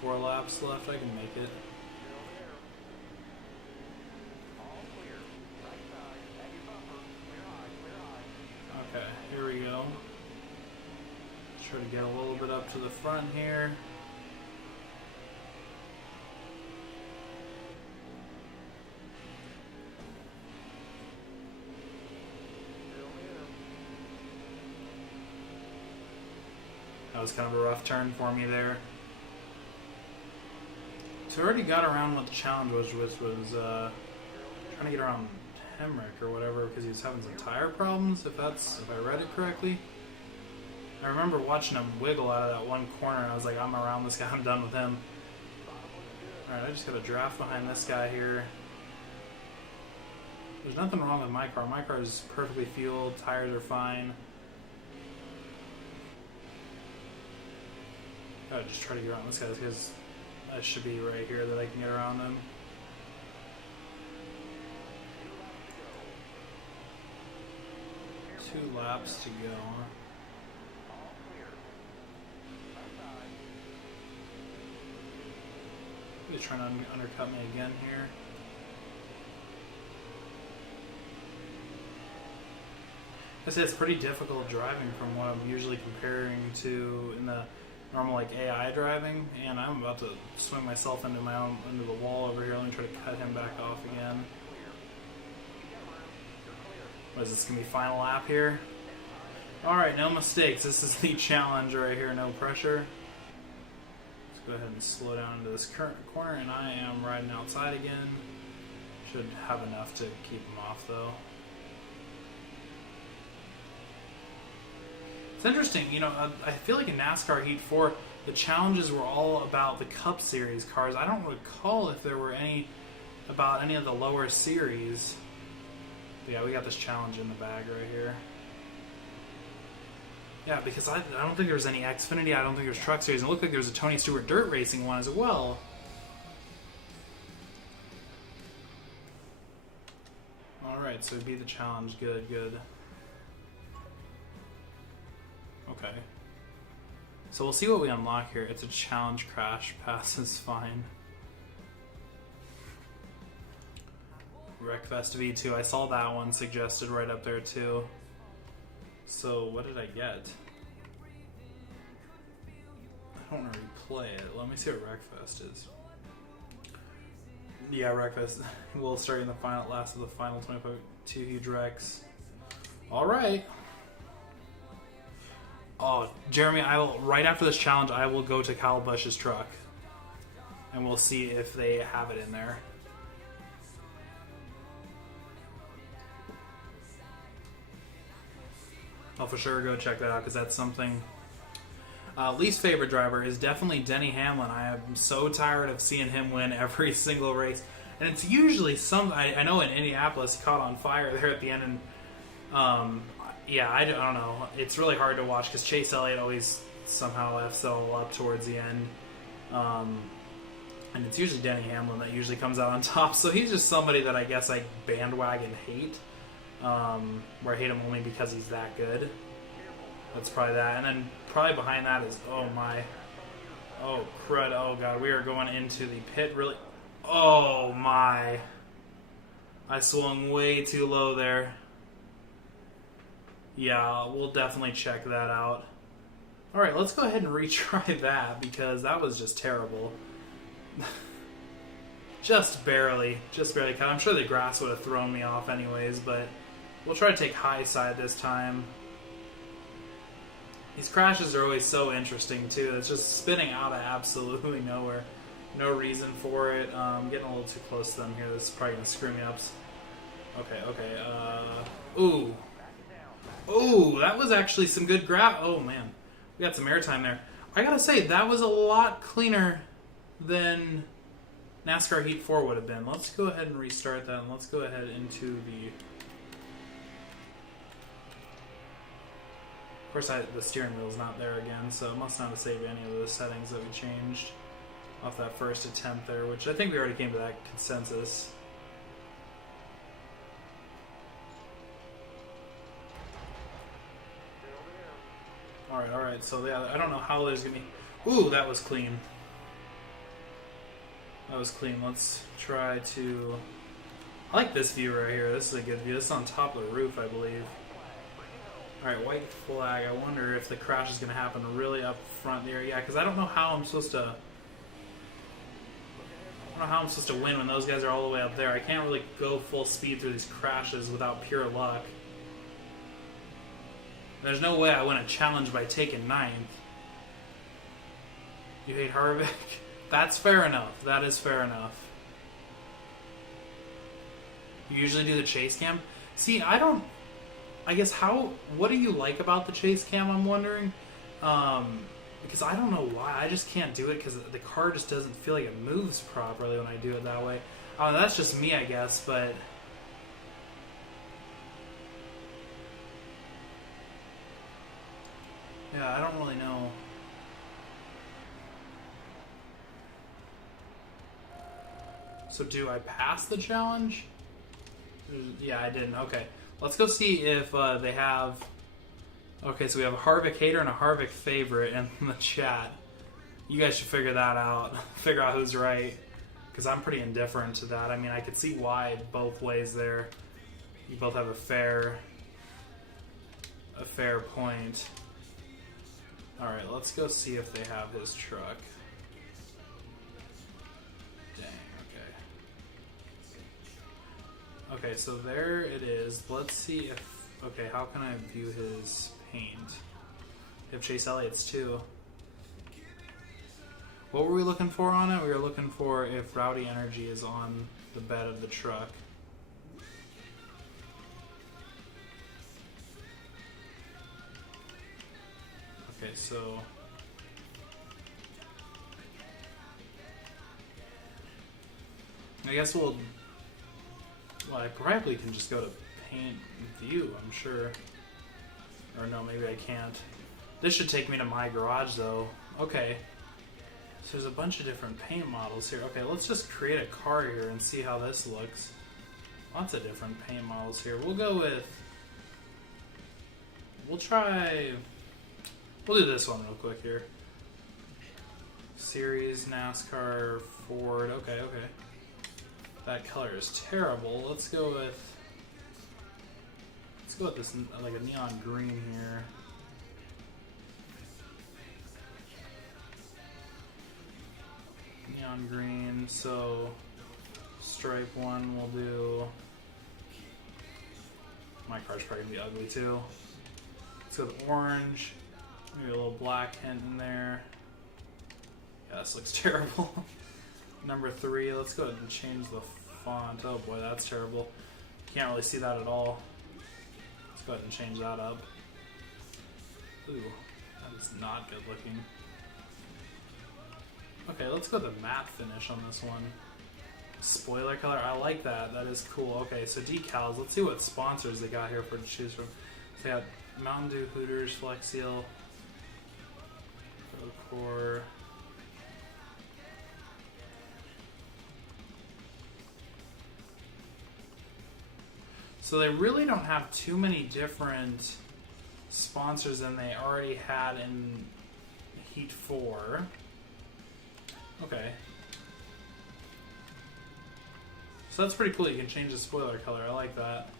Four laps left. I can make it. Okay, here we go. Try to get a little bit up to the front here. That was kind of a rough turn for me there. So I already got around what the challenge was, which was trying to get around Hemrick or whatever because he was having some tire problems, if I read it correctly. I remember watching him wiggle out of that one corner and I was like, I'm around this guy, I'm done with him. Alright, I just got a draft behind this guy here. There's nothing wrong with my car. My car is perfectly fueled, tires are fine. Gotta just try to get around this guy because I should be right here that I can get around him. Two laps to go. He's trying to undercut me again here. I say it's pretty difficult driving from what I'm usually comparing to in the normal like AI driving, and I'm about to swing myself into the wall over here. Let me try to cut him back off again. What is this gonna be, final lap here? Alright, no mistakes. This is the challenge right here, no pressure. Let's go ahead and slow down into this current corner, and I am riding outside again. Should have enough to keep him off though. It's interesting, you know, I feel like in NASCAR Heat 4, the challenges were all about the Cup Series cars. I don't recall if there were any about any of the lower series. But yeah, we got this challenge in the bag right here. Yeah, because I don't think there was any Xfinity, I don't think there was Truck Series, and it looked like there was a Tony Stewart Dirt Racing one as well. Alright, so beat the challenge, good, good. Okay. So we'll see what we unlock here. It's a challenge crash. Pass is fine. Wreckfest V2. I saw that one suggested right up there too. So what did I get? I don't want to replay it. Let me see what Wreckfest is. Yeah, Wreckfest. We'll start in the last of the final 22 huge wrecks. Alright. Oh, Jeremy, right after this challenge, I will go to Kyle Busch's truck. And we'll see if they have it in there. I'll for sure go check that out, because that's something. Least favorite driver is definitely Denny Hamlin. I am so tired of seeing him win every single race. And it's usually I know in Indianapolis, he caught on fire there at the end, and yeah, I don't know. It's really hard to watch because Chase Elliott always somehow F's it all up towards the end. And it's usually Denny Hamlin that usually comes out on top. So he's just somebody that I guess I bandwagon hate. Where I hate him only because he's that good. That's probably that. And then probably behind that is, oh my. Oh, crud. Oh, God. We are going into the pit really. Oh, my. I swung way too low there. Yeah, we'll definitely check that out. Alright, let's go ahead and retry that because that was just terrible. Just barely. I'm sure the grass would have thrown me off anyways, but we'll try to take high side this time. These crashes are always so interesting too. It's just spinning out of absolutely nowhere. No reason for it. Getting a little too close to them here. This is probably going to screw me up. Okay. Ooh. Oh, that was actually some good grab. Oh, man. We got some airtime there. I gotta say, that was a lot cleaner than NASCAR Heat 4 would have been. Let's go ahead and restart that, and let's go ahead into the... Of course, the steering wheel's not there again, so it must not have saved any of the settings that we changed off that first attempt there, which I think we already came to that consensus. Alright, so yeah, I don't know how there's gonna be... Ooh, that was clean. That was clean. Let's try to... I like this view right here. This is a good view. This is on top of the roof, I believe. Alright, white flag. I wonder if the crash is gonna happen really up front there. Yeah, because I don't know how I'm supposed to... I don't know how I'm supposed to win when those guys are all the way up there. I can't really go full speed through these crashes without pure luck. There's no way I win a challenge by taking 9th. You hate Harvick? That's fair enough. That is fair enough. You usually do the chase cam? See, I don't... I guess what do you like about the chase cam, I'm wondering? Because I don't know why. I just can't do it because the car just doesn't feel like it moves properly when I do it that way. That's just me, I guess, but... Yeah, I don't really know. So do I pass the challenge? Yeah, I didn't. Okay. Let's go see if they have... Okay, so we have a Harvick hater and a Harvick favorite in the chat. You guys should figure that out. Figure out who's right. Because I'm pretty indifferent to that. I mean, I could see why both ways there. You both have a fair point. Alright, let's go see if they have his truck. Dang, okay. Okay, so there it is. Let's see if... Okay, how can I view his paint? If Chase Elliott's too. What were we looking for on it? We were looking for if Rowdy Energy is on the bed of the truck. Okay, so... I guess well, I probably can just go to paint view, I'm sure. Or no, maybe I can't. This should take me to my garage though. Okay. So there's a bunch of different paint models here. Okay, let's just create a car here and see how this looks. Lots of different paint models here. We'll go with... We'll do this one real quick here. Series, NASCAR, Ford. Okay. That color is terrible. Let's go with this, like a neon green here. Neon green, so stripe one we'll do. My car's probably gonna be ugly too. Let's go with orange. Maybe a little black hint in there. Yeah, this looks terrible. Number 3, let's go ahead and change the font. Oh boy, that's terrible. Can't really see that at all. Let's go ahead and change that up. Ooh, that is not good looking. Okay, let's go with the matte finish on this one. Spoiler color, I like that. That is cool. Okay, so decals. Let's see what sponsors they got here for to choose from. So they got Mountain Dew, Hooters, Flex Seal, Procore. So they really don't have too many different sponsors than they already had in Heat 4. Okay. So that's pretty cool. You can change the spoiler color. I like that.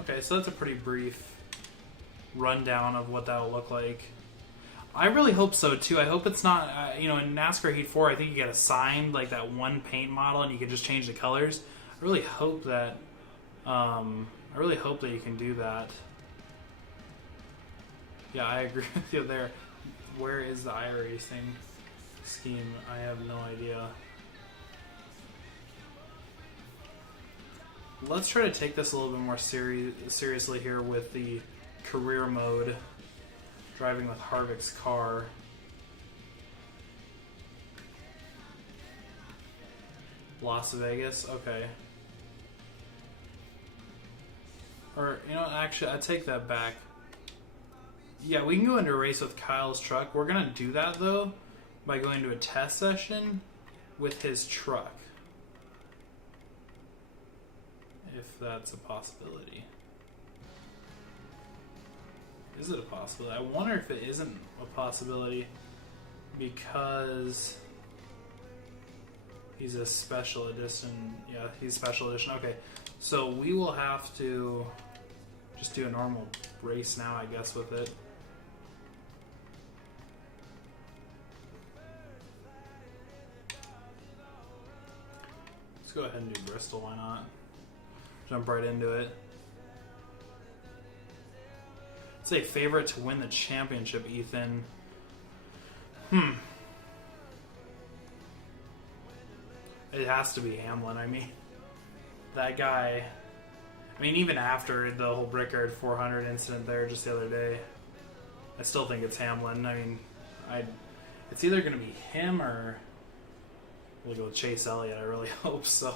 Okay, so that's a pretty brief rundown of what that will look like. I really hope so too. I hope it's not, in NASCAR Heat 4, I think you get assigned like that one paint model and you can just change the colors. I really hope that you can do that. Yeah, I agree with you there. Where is the iRacing scheme? I have no idea. Let's try to take this a little bit more seriously here with the career mode, driving with Harvick's car. Las Vegas, okay. Or, actually, I take that back. Yeah, we can go into a race with Kyle's truck. We're going to do that, though, by going to a test session with his truck. If that's a possibility. Is it a possibility? I wonder if it isn't a possibility because he's a special edition. Yeah, he's special edition. Okay, so we will have to just do a normal race now, I guess, with it. Let's go ahead and do Bristol, why not? Jump right into it. Say favorite to win the championship, Ethan. It has to be Hamlin. I mean, that guy. I mean, even after the whole Brickyard 400 incident there just the other day, I still think it's Hamlin. I mean, it's either going to be him or we'll go with Chase Elliott. I really hope so.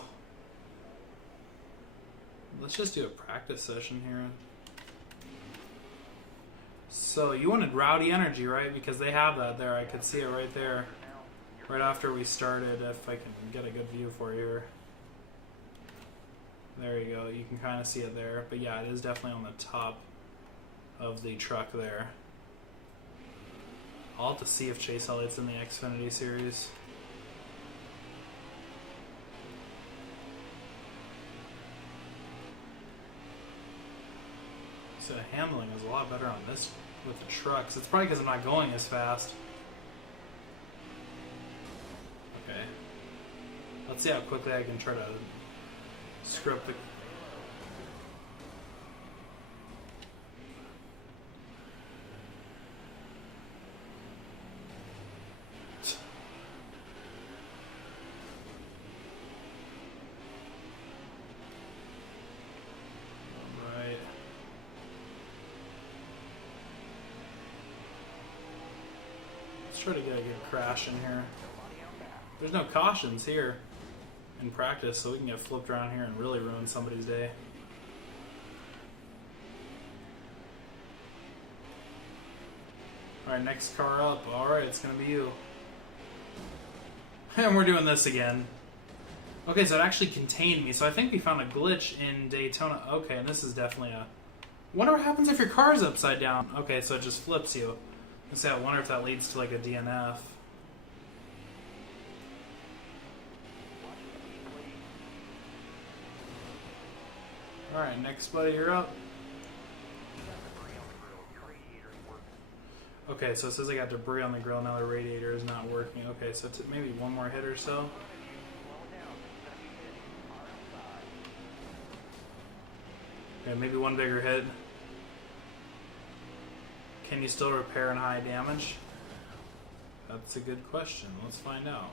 Let's just do a practice session here. So you wanted Rowdy Energy, right? Because they have that there. I could see it right there. right after we started, if I can get a good view for you here. There you go. You can kind of see it there. But yeah, it is definitely on the top of the truck there. I'll have to see if Chase Elliott's in the Xfinity Series. So the handling is a lot better on this with the trucks. It's probably because I'm not going as fast. Okay. Let's see how quickly I can try to script the... Alright. Let's try to get a good crash in here. There's no cautions here in practice, so we can get flipped around here and really ruin somebody's day. Alright, next car up. Alright, it's going to be you. And we're doing this again. Okay, so it actually contained me. So I think we found a glitch in Daytona. Okay, and this is definitely a... Wonder what happens if your car is upside down. Okay, so it just flips you. I wonder if that leads to like a DNF. Alright, next buddy, you're up. Okay, so it says I got debris on the grill, now the radiator is not working. Okay, so maybe one more hit or so. Okay, maybe one bigger hit. Can you still repair in high damage? That's a good question. Let's find out.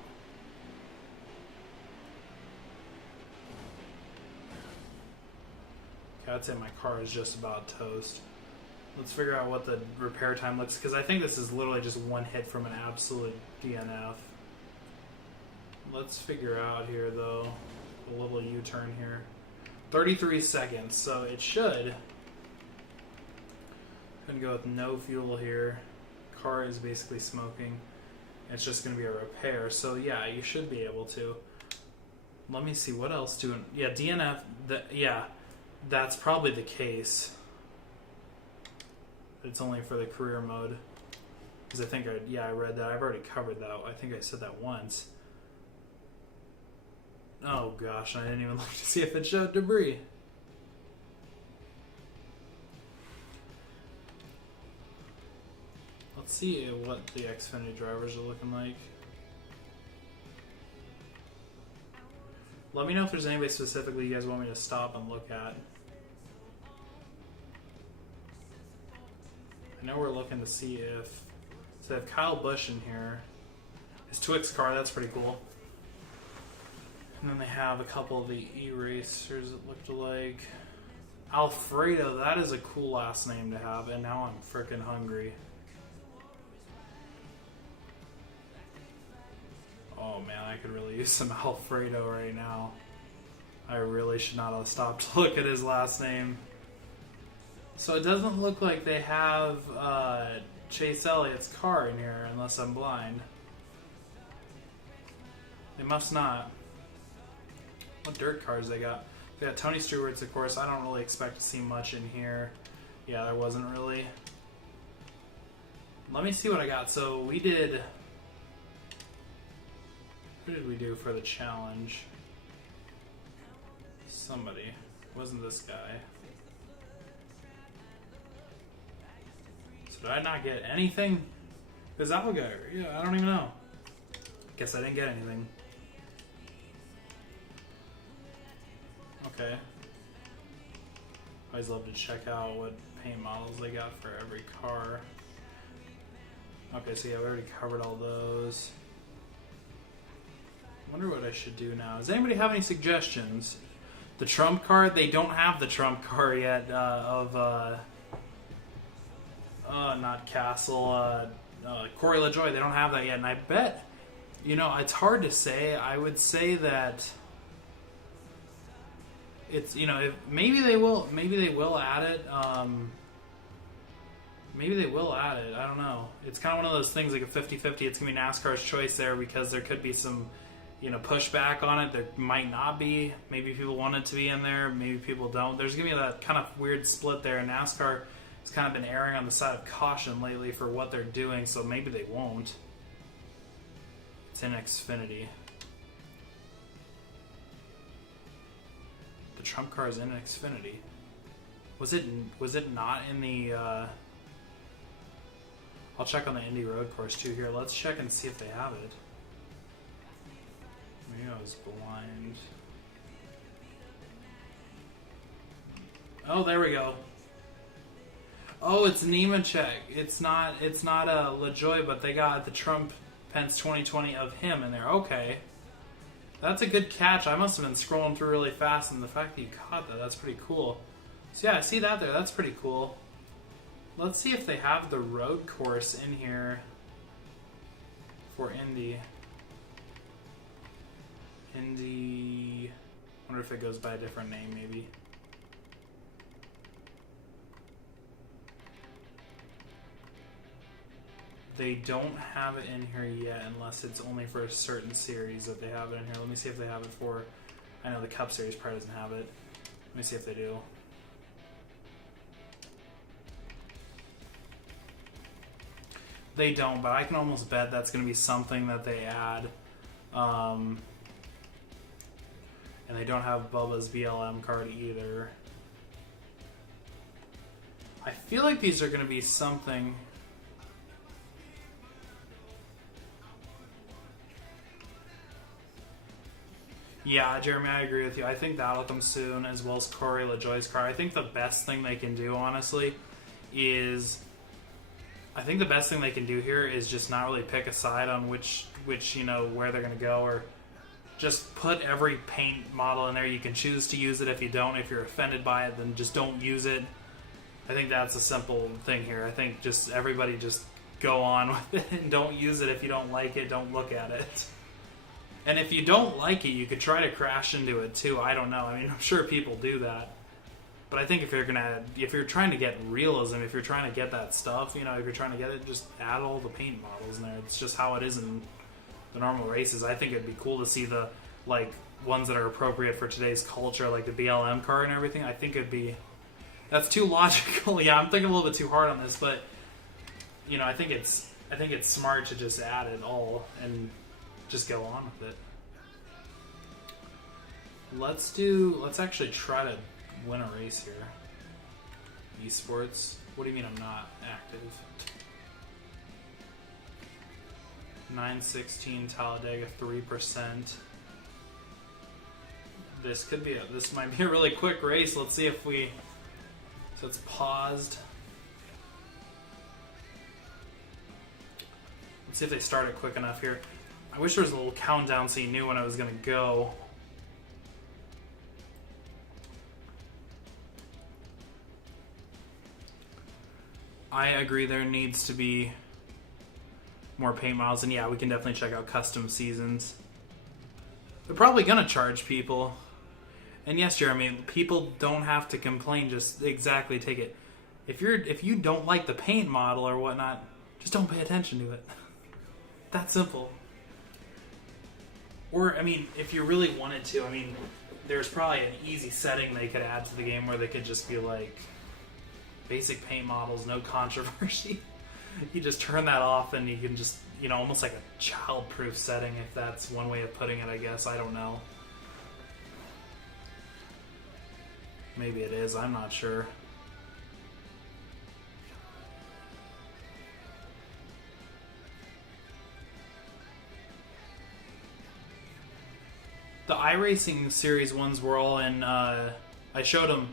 Okay, I'd say my car is just about toast. Let's figure out what the repair time looks, because I think this is literally just one hit from an absolute DNF. Let's figure out here, though, a little U-turn here. 33 seconds, so it should. Gonna go with no fuel here. Car is basically smoking. It's just gonna be a repair, so yeah, you should be able to. Let me see what else doing. Yeah, DNF. Yeah, that's probably the case. It's only for the career mode, because I think I read that. I've already covered that. I think I said that once. Oh gosh, I didn't even look to see if it showed debris. Let's see what the Xfinity drivers are looking like. Let me know if there's anybody specifically you guys want me to stop and look at. I know we're looking to see if... So they have Kyle Busch in here. His Twix car, that's pretty cool. And then they have a couple of the E-Racers it looked like. Alfredo, that is a cool last name to have, and now I'm freaking hungry. Oh man, I could really use some Alfredo right now. I really should not have stopped to look at his last name. So it doesn't look like they have Chase Elliott's car in here, unless I'm blind. They must not. What dirt cars they got? They got Tony Stewart's, of course. I don't really expect to see much in here. Yeah, there wasn't really. Let me see what I got. So we did... Who did we do for the challenge? Somebody. It wasn't this guy. So did I not get anything? Is that what guy? Yeah, I don't even know. Guess I didn't get anything. Okay. I always love to check out what paint models they got for every car. Okay, so yeah, we already covered all those. Wonder what I should do now. Does anybody have any suggestions? The Trump card? They don't have the Trump card yet not Castle, Corey LaJoie. They don't have that yet, and I bet, you know, it's hard to say. I would say that it's, you know, if, maybe they will add it. Maybe they will add it. I don't know. It's kind of one of those things like a 50-50. It's going to be NASCAR's choice there because there could be some, pushback on it. There might not be. Maybe people want it to be in there. Maybe people don't. There's going to be that kind of weird split there. And NASCAR has kind of been erring on the side of caution lately for what they're doing, so maybe they won't. It's in Xfinity. The Trump car is in Xfinity. Was it not in the... I'll check on the Indy Road Course too here. Let's check and see if they have it. Maybe I was blind. Oh, there we go. Oh, it's Nemechek. It's not LaJoie, but they got the Trump Pence 2020 of him in there. Okay. That's a good catch. I must have been scrolling through really fast, and the fact that you caught that's pretty cool. So yeah, I see that there. That's pretty cool. Let's see if they have the road course in here for Indy. I wonder if it goes by a different name, maybe. They don't have it in here yet, unless it's only for a certain series that they have it in here. Let me see if they have it for... I know the Cup Series probably doesn't have it. Let me see if they do. They don't, but I can almost bet that's going to be something that they add. And they don't have Bubba's BLM card either. I feel like these are going to be something... Yeah, Jeremy, I agree with you. I think that'll come soon, as well as Corey LaJoie's car. I think the best thing they can do, honestly, is... I think the best thing they can do here is just not really pick a side on which where they're going to go, or just put every paint model in there. You can choose to use it. If you don't, if you're offended by it, then just don't use it. I think that's a simple thing here. I think just everybody just go on with it and don't use it. If you don't like it, don't look at it. And if you don't like it, you could try to crash into it too. I don't know. I mean, I'm sure people do that. But I think if you're trying to get realism, if you're trying to get that stuff, if you're trying to get it, just add all the paint models in there. It's just how it is in the normal races. I think it'd be cool to see the ones that are appropriate for today's culture, like the BLM car and everything. I think that's too logical. Yeah, I'm thinking a little bit too hard on this, but I think it's smart to just add it all and just go on with it. Let's actually try to win a race here. Esports. What do you mean I'm not active? 916 Talladega 3%. This might be a really quick race. Let's see if so it's paused. Let's see if they start it quick enough here. I wish there was a little countdown so you knew when I was going to go. I agree there needs to be more paint models, and yeah, we can definitely check out custom seasons. They're probably going to charge people. And yes, Jeremy, people don't have to complain, just exactly take it. If you don't like the paint model or whatnot, just don't pay attention to it. That simple. Or, I mean, if you really wanted to, I mean, there's probably an easy setting they could add to the game where they could just be like, basic paint models, no controversy. You just turn that off and you can just, almost like a child-proof setting, if that's one way of putting it, I guess. I don't know. Maybe it is, I'm not sure. The iRacing Series ones were all in, I showed them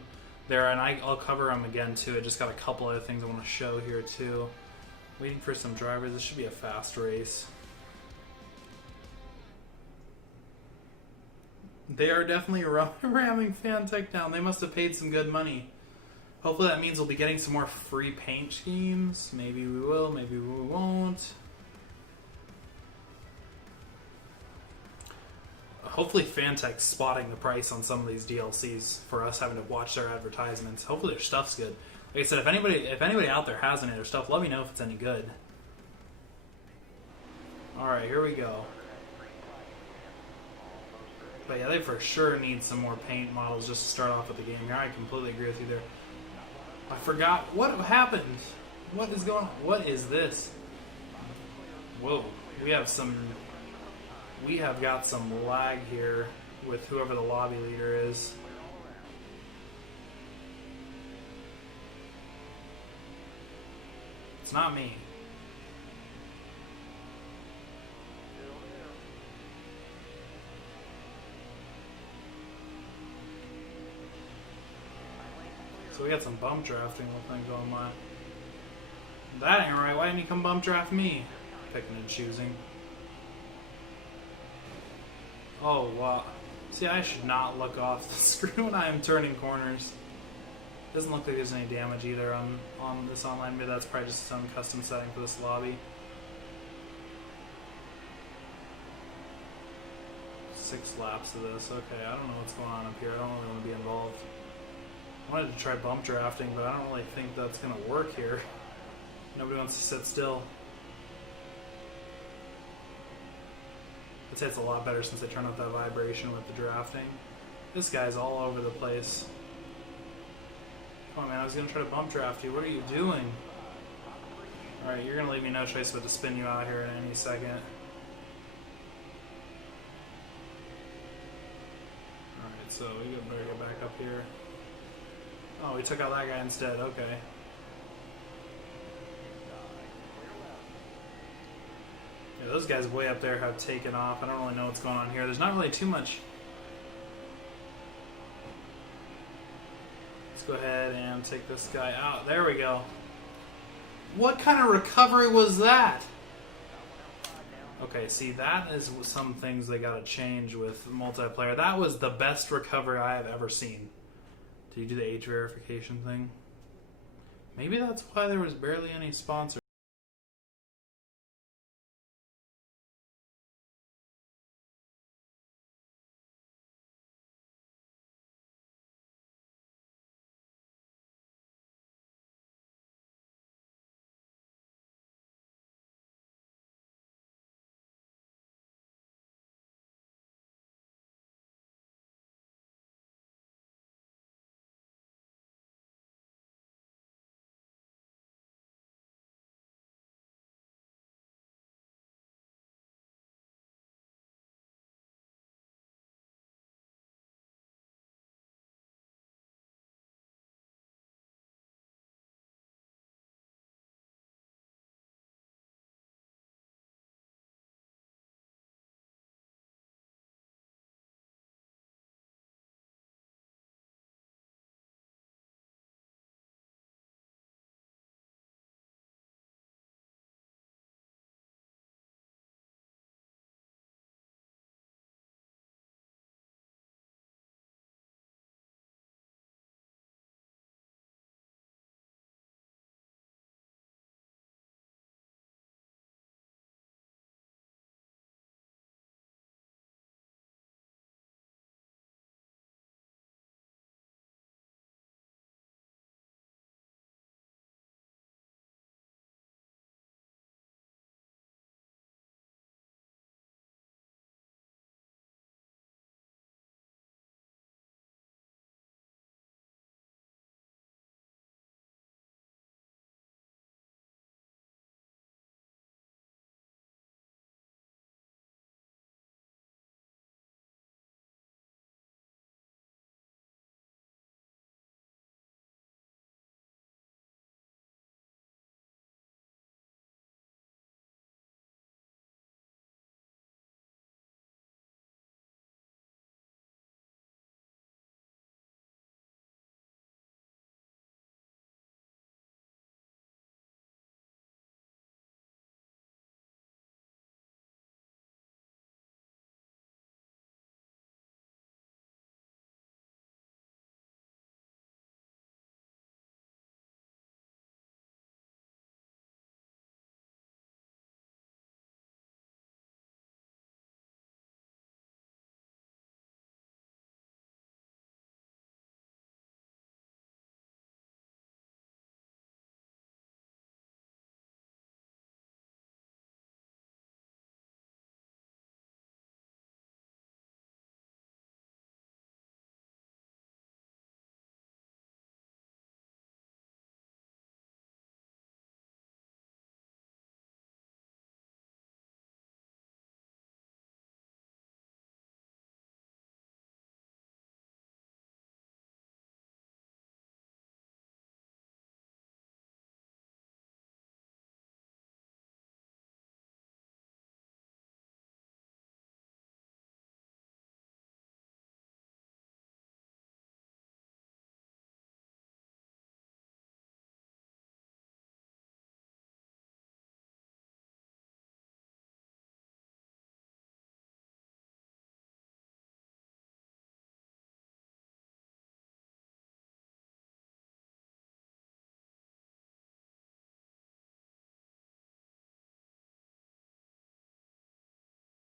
there, and I'll cover them again too. I just got a couple other things I want to show here too. Waiting for some drivers. This should be a fast race. They are definitely ramming Fantech down. They must have paid some good money. Hopefully that means we'll be getting some more free paint schemes. Maybe we will, maybe we won't. Hopefully Fantech's spotting the price on some of these DLCs for us having to watch their advertisements. Hopefully their stuff's good. Like I said, if anybody out there has any of their stuff, let me know if it's any good. Alright, here we go. But yeah, they for sure need some more paint models just to start off with the game here. I completely agree with you there. I forgot. What happened? What is going on? What is this? Whoa. We have got some lag here with whoever the lobby leader is. It's not me. So we got some bump drafting things going on. That ain't right. Why didn't you come bump draft me? Picking and choosing. Oh, wow. See, I should not look off the screen when I am turning corners. Doesn't look like there's any damage either on this online. Maybe that's probably just some custom setting for this lobby. 6 laps of this. Okay, I don't know what's going on up here. I don't really want to be involved. I wanted to try bump drafting, but I don't really think that's going to work here. Nobody wants to sit still. I'd say it's a lot better since they turned off that vibration with the drafting. This guy's all over the place. Come on, man, I was going to try to bump draft you. What are you doing? Alright, you're going to leave me no choice but to spin you out here in any second. Alright, so we better get back up here. Oh, we took out that guy instead. Okay. Yeah, those guys way up there have taken off. I don't really know what's going on here. There's not really too much. Let's go ahead and take this guy out. There we go. What kind of recovery was that? Okay, see, that is some things they gotta change with multiplayer. That was the best recovery I have ever seen. Did you do the age verification thing? Maybe that's why there was barely any sponsors.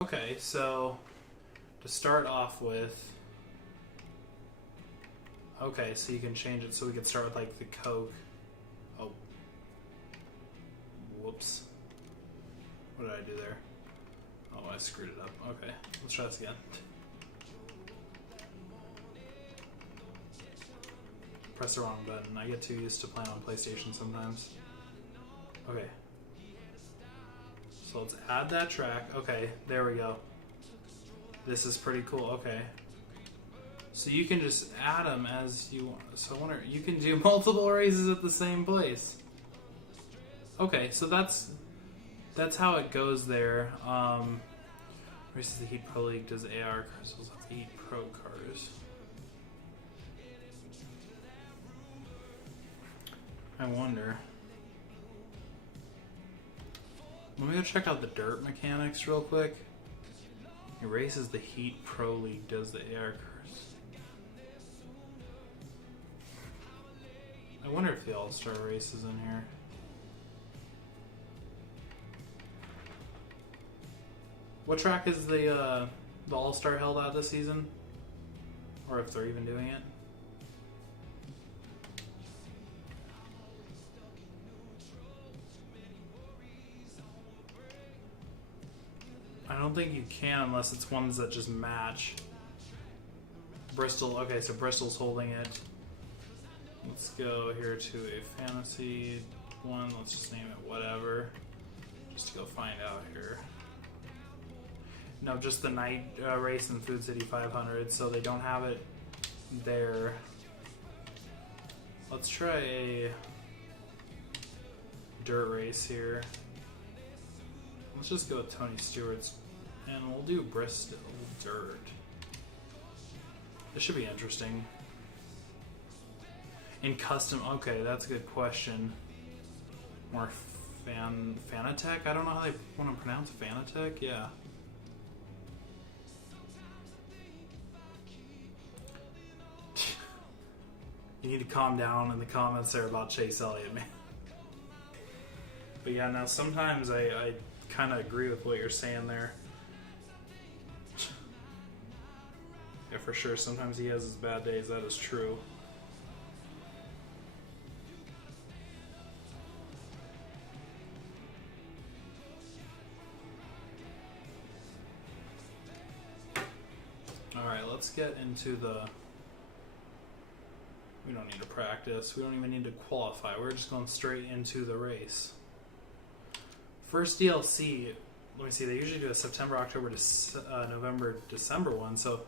Okay, so to start off with, okay, so you can change it so we can start with like the Coke. Oh, whoops. What did I do there? Oh, I screwed it up. Okay, let's try this again. Press the wrong button. I get too used to playing on PlayStation sometimes. Okay. So let's add that track. Okay, there we go. This is pretty cool. Okay. So you can just add them as you want. So I wonder, you can do multiple races at the same place. Okay, so that's how it goes there. Races the Heat Pro League does AR cars have the Heat Pro cars. I wonder. Let me go check out the dirt mechanics real quick. It races the Heat Pro League does the AR cars. I wonder if the All-Star race is in here. What track is the All-Star held at this season? Or if they're even doing it? I don't think you can unless it's ones that just match. Bristol, okay, so Bristol's holding it. Let's go here to a fantasy one. Let's just name it whatever. Just to go find out here. No, just the night race in Food City 500, so they don't have it there. Let's try a dirt race here. Let's just go with Tony Stewart's, and we'll do Bristol Dirt. This should be interesting. In custom, okay, that's a good question. More Fanatec? I don't know how they want to pronounce Fanatec, yeah. You need to calm down in the comments there about Chase Elliott, man. But yeah, now sometimes I kind of agree with what you're saying there. Yeah, for sure, sometimes he has his bad days, that is true. Alright, let's get into the... We don't need to practice. We don't even need to qualify. We're just going straight into the race. First DLC, let me see, they usually do a September, October, November, December one, so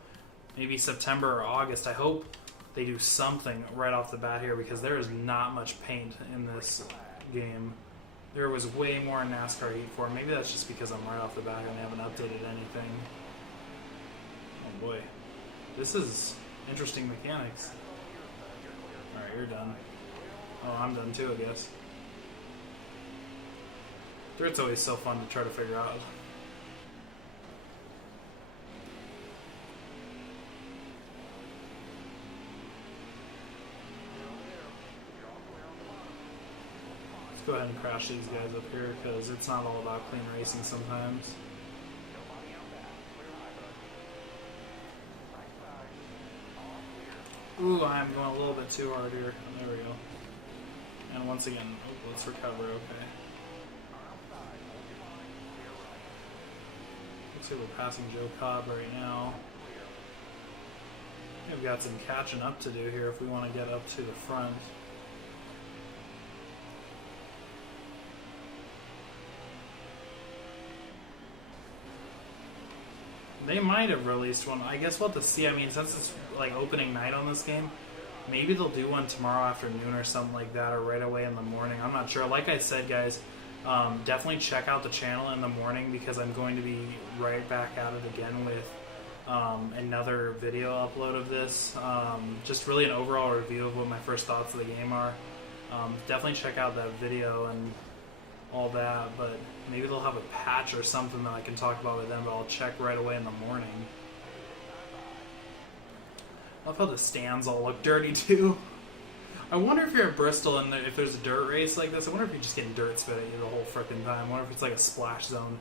maybe September or August. I hope they do something right off the bat here because there is not much paint in this game. There was way more in NASCAR Heat 4. Maybe that's just because I'm right off the bat and they haven't updated anything. Oh boy. This is interesting mechanics. Alright, you're done. Oh, I'm done too, I guess. Dirt's always so fun to try to figure out. Let's go ahead and crash these guys up here because it's not all about clean racing sometimes. Ooh, I'm going a little bit too hard here. There we go. And once again, oh, let's recover, okay. Looks like we're passing Joe Cobb right now. We've got some catching up to do here if we want to get up to the front. They might have released one. I guess we'll have to see. I mean, since it's like opening night on this game, maybe they'll do one tomorrow afternoon or something like that, or right away in the morning. I'm not sure. Like I said, guys, definitely check out the channel in the morning because I'm going to be right back at it again with another video upload of this. Just really an overall review of what my first thoughts of the game are. Definitely check out that video and all that, but maybe they'll have a patch or something that I can talk about with them, but I'll check right away in the morning. I love how the stands all look dirty too. I wonder if you're at Bristol and if there's a dirt race like this, I wonder if you're just getting dirt spit at you the whole frickin' time. I wonder if it's like a splash zone.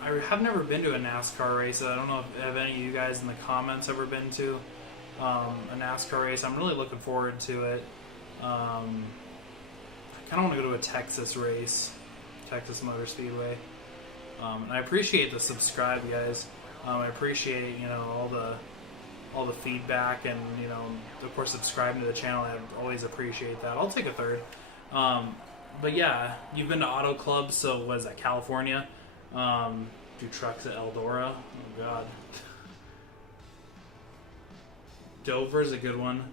I have never been to a NASCAR race. I don't know if any of you guys in the comments ever been to a NASCAR race. I'm really looking forward to it. I kind of want to go to a Texas race, Texas Motor Speedway. And I appreciate the subscribe, guys. I appreciate all the feedback, and of course subscribing to the channel. I always appreciate that. I'll take a third. But yeah, you've been to auto clubs, so what is that, California? Do trucks at Eldora? Oh god. Dover's a good one.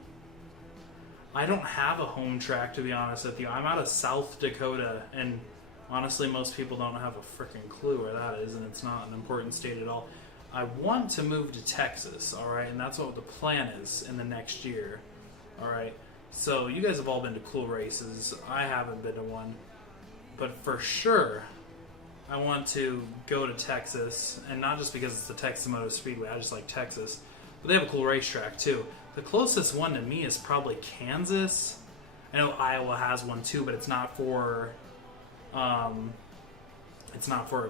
I don't have a home track, to be honest with you. I'm out of South Dakota, and honestly most people don't have a freaking clue where that is, and it's not an important state at all. I want to move to Texas, alright, and that's what the plan is in the next year, alright. So you guys have all been to cool races. I haven't been to one, but for sure I want to go to Texas, and not just because it's the Texas Motor Speedway. I just like Texas, but they have a cool racetrack too. The closest one to me is probably Kansas. I know Iowa has one too, but it's not for of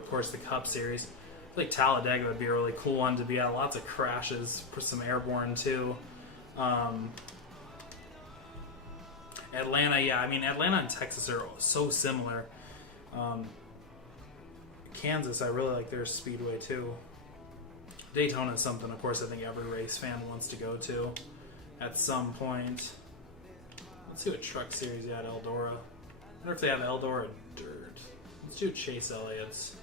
course the Cup Series. I feel like Talladega would be a really cool one to be at. Lots of crashes, for some airborne too. Atlanta, yeah, I mean Atlanta and Texas are so similar. Kansas, I really like their speedway too. Daytona is something, of course, I think every race fan wants to go to at some point. Let's see what truck series at Eldora. I wonder if they have Eldora Dirt. Let's do Chase Elliott's.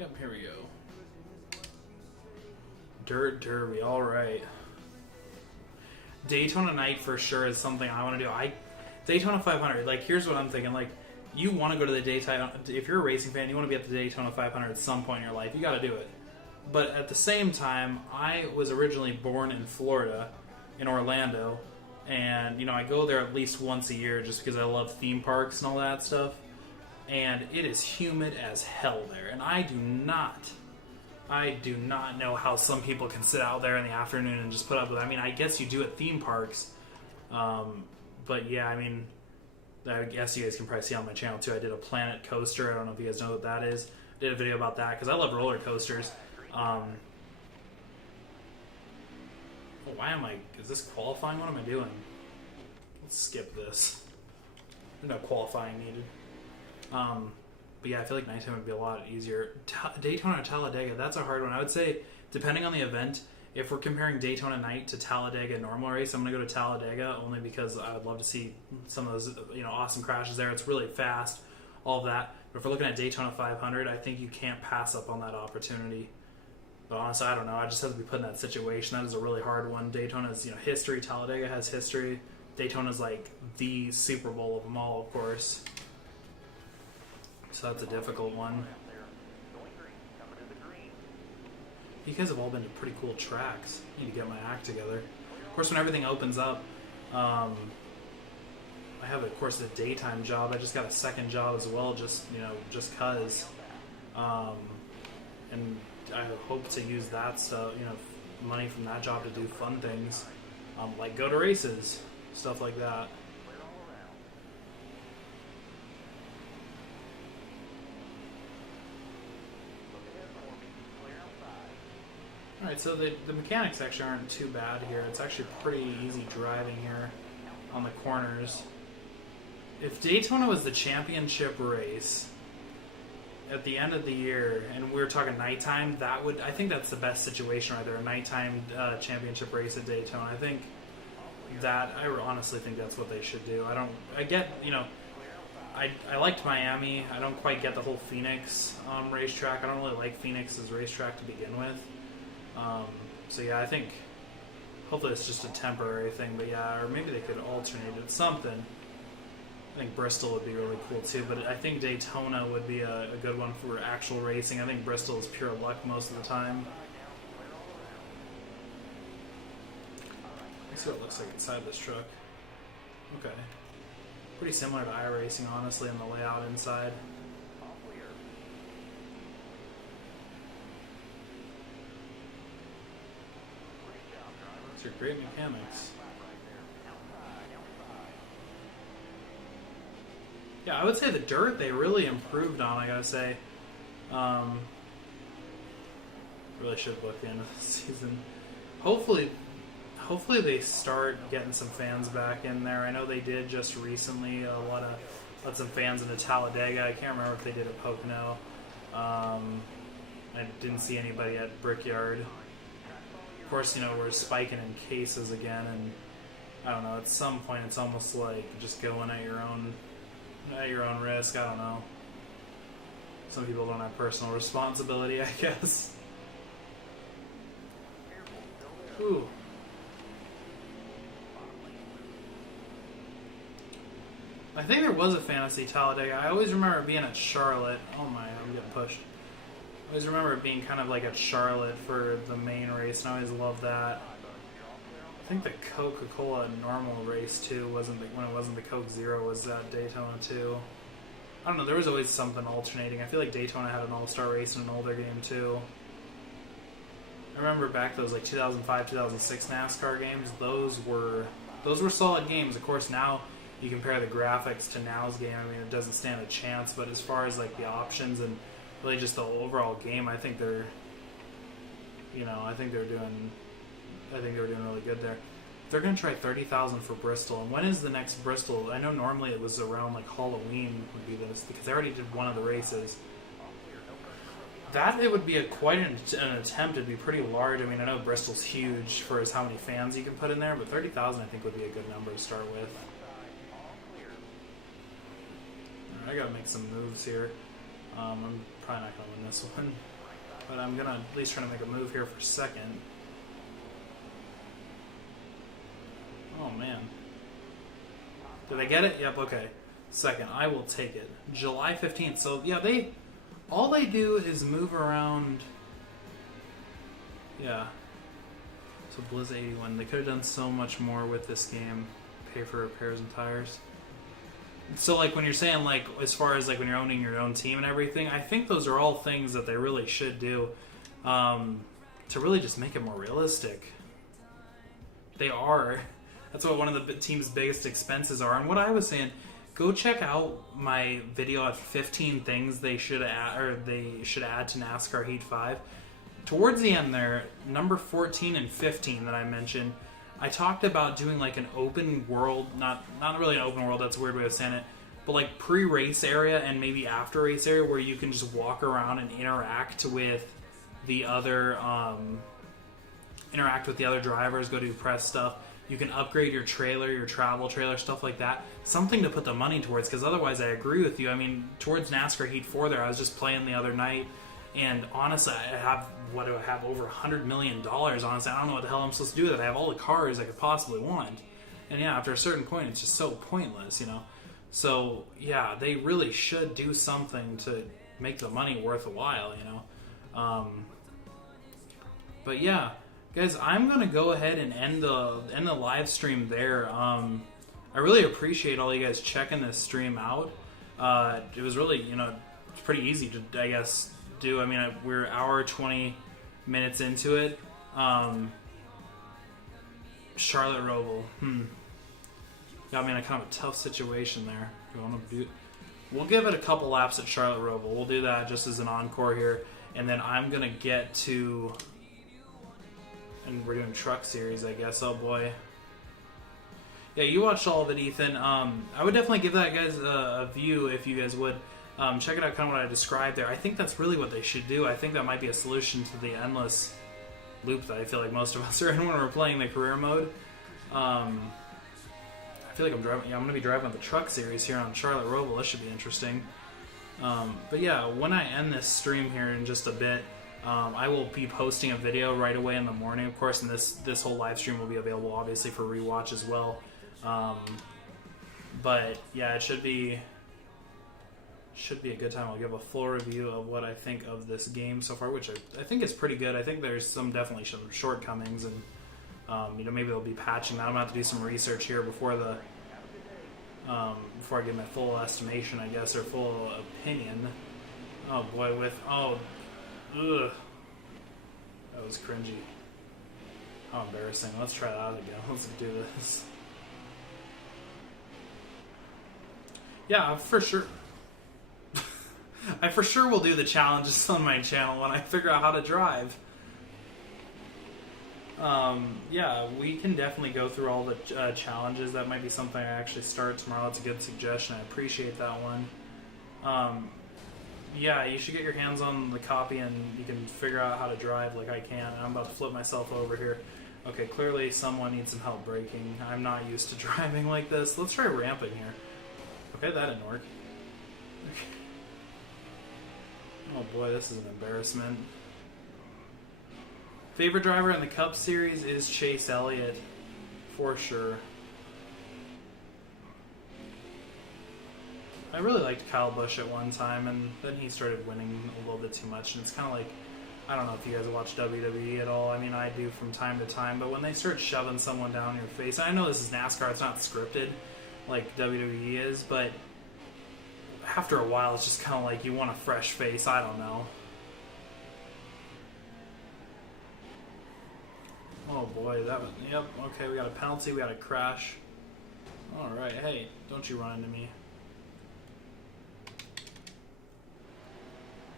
Yep, here we go. Dirt Derby, alright. Daytona night for sure is something I want to do. Daytona 500, like, here's what I'm thinking. Like, you want to go to the Daytona, if you're a racing fan, you want to be at the Daytona 500 at some point in your life. You got to do it. But at the same time, I was originally born in Florida, in Orlando, and, I go there at least once a year just because I love theme parks and all that stuff. And it is humid as hell there, and I do not know how some people can sit out there in the afternoon and just put up with it. I mean, I guess you do at theme parks, but yeah, I mean, I guess you guys can probably see on my channel too. I did a Planet Coaster. I don't know if you guys know what that is. I did a video about that because I love roller coasters. Is this qualifying? What am I doing? Let's skip this. There's no qualifying needed. But yeah, I feel like nighttime would be a lot easier. Daytona or Talladega, that's a hard one. I would say, depending on the event, if we're comparing Daytona night to Talladega normal race, I'm going to go to Talladega only because I would love to see some of those awesome crashes there. It's really fast, all of that. But if we're looking at Daytona 500, I think you can't pass up on that opportunity. But honestly, I don't know. I just have to be put in that situation. That is a really hard one. Daytona's history. Talladega has history. Daytona's like the Super Bowl of them all, of course. So that's a difficult one. You guys have all been to pretty cool tracks. I need to get my act together. Of course, when everything opens up, I have, of course, a daytime job. I just got a second job as well, just cause. And I hope to use that stuff, money from that job to do fun things, like go to races, stuff like that. Alright, so the mechanics actually aren't too bad here. It's actually pretty easy driving here on the corners. If Daytona was the championship race at the end of the year, and we were talking nighttime, I think that's the best situation right there, a nighttime championship race at Daytona. I honestly think that's what they should do. I liked Miami. I don't quite get the whole Phoenix racetrack. I don't really like Phoenix's racetrack to begin with. So yeah, I think hopefully it's just a temporary thing, but yeah, or maybe they could alternate it, something. I think Bristol would be really cool too, but I think Daytona would be a good one for actual racing. I think Bristol is pure luck most of the time. Let's see what it looks like inside this truck. Okay. Pretty similar to iRacing, honestly, in the layout inside. These are great mechanics. Yeah, I would say the dirt they really improved on, I gotta say. Really should book the end of the season. Hopefully they start getting some fans back in there. I know they did just recently let some fans into Talladega. I can't remember if they did at Pocono. I didn't see anybody at Brickyard. Of course, we're spiking in cases again, and I don't know. At some point, it's almost like just going at your own risk. I don't know. Some people don't have personal responsibility, I guess. Ooh. I think there was a fantasy Talladega. I always remember it being at Charlotte. Oh my, I'm getting pushed. I always remember it being kind of like at Charlotte for the main race, and I always loved that. I think the Coca-Cola normal race too when it wasn't the Coke Zero was at Daytona too. I don't know, there was always something alternating. I feel like Daytona had an all-star race in an older game too. I remember back those like 2005, 2006 NASCAR games. Those were solid games. Of course, now you compare the graphics to now's game. I mean, it doesn't stand a chance. But as far as like the options and really just the overall game, I think they're doing really good there. They're going to try 30,000 for Bristol. And when is the next Bristol? I know normally it was around like Halloween would be this, because they already did one of the races. It would be quite an attempt. It'd be pretty large. I mean, I know Bristol's huge for how many fans you can put in there, but 30,000 I think would be a good number to start with. I gotta make some moves here. I'm probably not gonna win this one, but I'm gonna at least try to make a move here for second. Oh man. Did I get it? Yep, okay. Second. I will take it. July 15th. So yeah, all they do is move around. Yeah. So Blizz 81. They could have done so much more with this game. Pay for repairs and tires. So like when you're saying like as far as like when you're owning your own team and everything, I think those are all things that they really should do to really just make it more realistic. They are. That's what one of the team's biggest expenses are. And what I was saying, go check out my video of 15 things they should add to NASCAR Heat 5. Towards the end there, number 14 and 15 that I mentioned, I talked about doing like an open world, not really an open world, that's a weird way of saying it, but like pre-race area and maybe after race area where you can just walk around and interact with the other drivers, go do press stuff. You can upgrade your trailer, your travel trailer, stuff like that. Something to put the money towards, because otherwise I agree with you. I mean, towards NASCAR Heat 4 there, I was just playing the other night, and honestly, what do I have, over $100 million, honestly. I don't know what the hell I'm supposed to do with it. I have all the cars I could possibly want. And yeah, after a certain point, it's just so pointless, So, yeah, they really should do something to make the money worth a while, But yeah, guys, I'm going to go ahead and end the live stream there. I really appreciate all you guys checking this stream out. It was really, it's pretty easy to, I guess, do. I mean, we're an hour 20 minutes into it. Charlotte Roval. Got me in a kind of a tough situation there. We'll give it a couple laps at Charlotte Roval. We'll do that just as an encore here. And then I'm going to get to... And we're doing Truck Series, I guess. Oh, boy. Yeah, you watched all of it, Ethan. I would definitely give that, guys, a view if you guys would. Check it out, kind of what I described there. I think that's really what they should do. I think that might be a solution to the endless loop that I feel like most of us are in when we're playing the career mode. I feel like I'm driving. Yeah, I'm going to be driving the Truck Series here on Charlotte Roval. This should be interesting. But yeah, when I end this stream here in just a bit, I will be posting a video right away in the morning, of course, and this whole live stream will be available, obviously, for rewatch as well. But yeah, it should be a good time. I'll give a full review of what I think of this game so far, which I think is pretty good. I think there's definitely some shortcomings, and maybe they'll be patching that. I'm gonna have to do some research here before I get my full estimation, I guess, or full opinion. Oh boy, ugh, that was cringy. How embarrassing. Let's try that again. Let's do this. Yeah, for sure. I for sure will do the challenges on my channel when I figure out how to drive. Yeah, we can definitely go through all the challenges. That might be something I actually start tomorrow. It's a good suggestion. I appreciate that one. Yeah, you should get your hands on the copy and you can figure out how to drive like I can. I'm about to flip myself over here. Okay, clearly someone needs some help braking. I'm not used to driving like this. Let's try ramping here. Okay, that didn't work. Okay. Oh boy, this is an embarrassment. Favorite driver in the Cup Series is Chase Elliott, for sure. I really liked Kyle Busch at one time, and then he started winning a little bit too much, and it's kind of like, I don't know if you guys watch WWE at all. I mean, I do from time to time, but when they start shoving someone down your face, I know this is NASCAR, it's not scripted like WWE is, but after a while, it's just kind of like you want a fresh face. I don't know. Oh boy, that was, yep, okay, we got a penalty, we got a crash. Alright, hey, don't you run into me.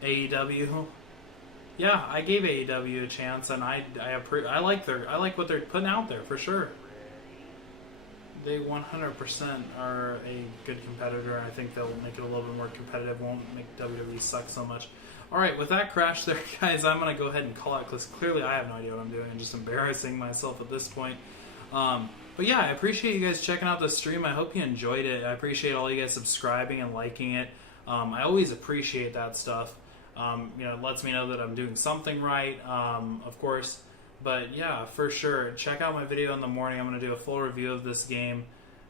AEW. Yeah, I gave AEW a chance, and I like what they're putting out there, for sure. They 100% are a good competitor, and I think they'll make it a little bit more competitive, won't make WWE suck so much. Alright, with that crash there, guys, I'm going to go ahead and call out, because clearly I have no idea what I'm doing. I'm just embarrassing myself at this point. But yeah, I appreciate you guys checking out the stream. I hope you enjoyed it. I appreciate all you guys subscribing and liking it. I always appreciate that stuff. It lets me know that I'm doing something right, of course. But yeah, for sure, check out my video in the morning. I'm going to do a full review of this game.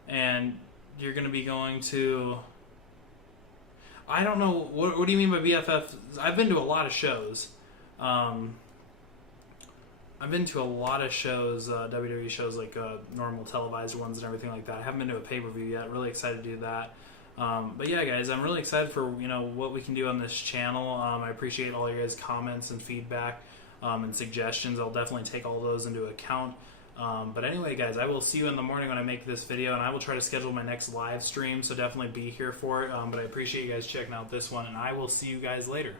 And you're going to be going to... I don't know, what do you mean by BFF? I've been to a lot of shows. I've been to a lot of shows, WWE shows, like normal televised ones and everything like that. I haven't been to a pay-per-view yet. Really excited to do that. But yeah, guys, I'm really excited for what we can do on this channel. I appreciate all your guys' comments and feedback and suggestions. I'll definitely take all those into account. But anyway, guys, I will see you in the morning when I make this video, and I will try to schedule my next live stream, so definitely be here for it. But I appreciate you guys checking out this one, and I will see you guys later.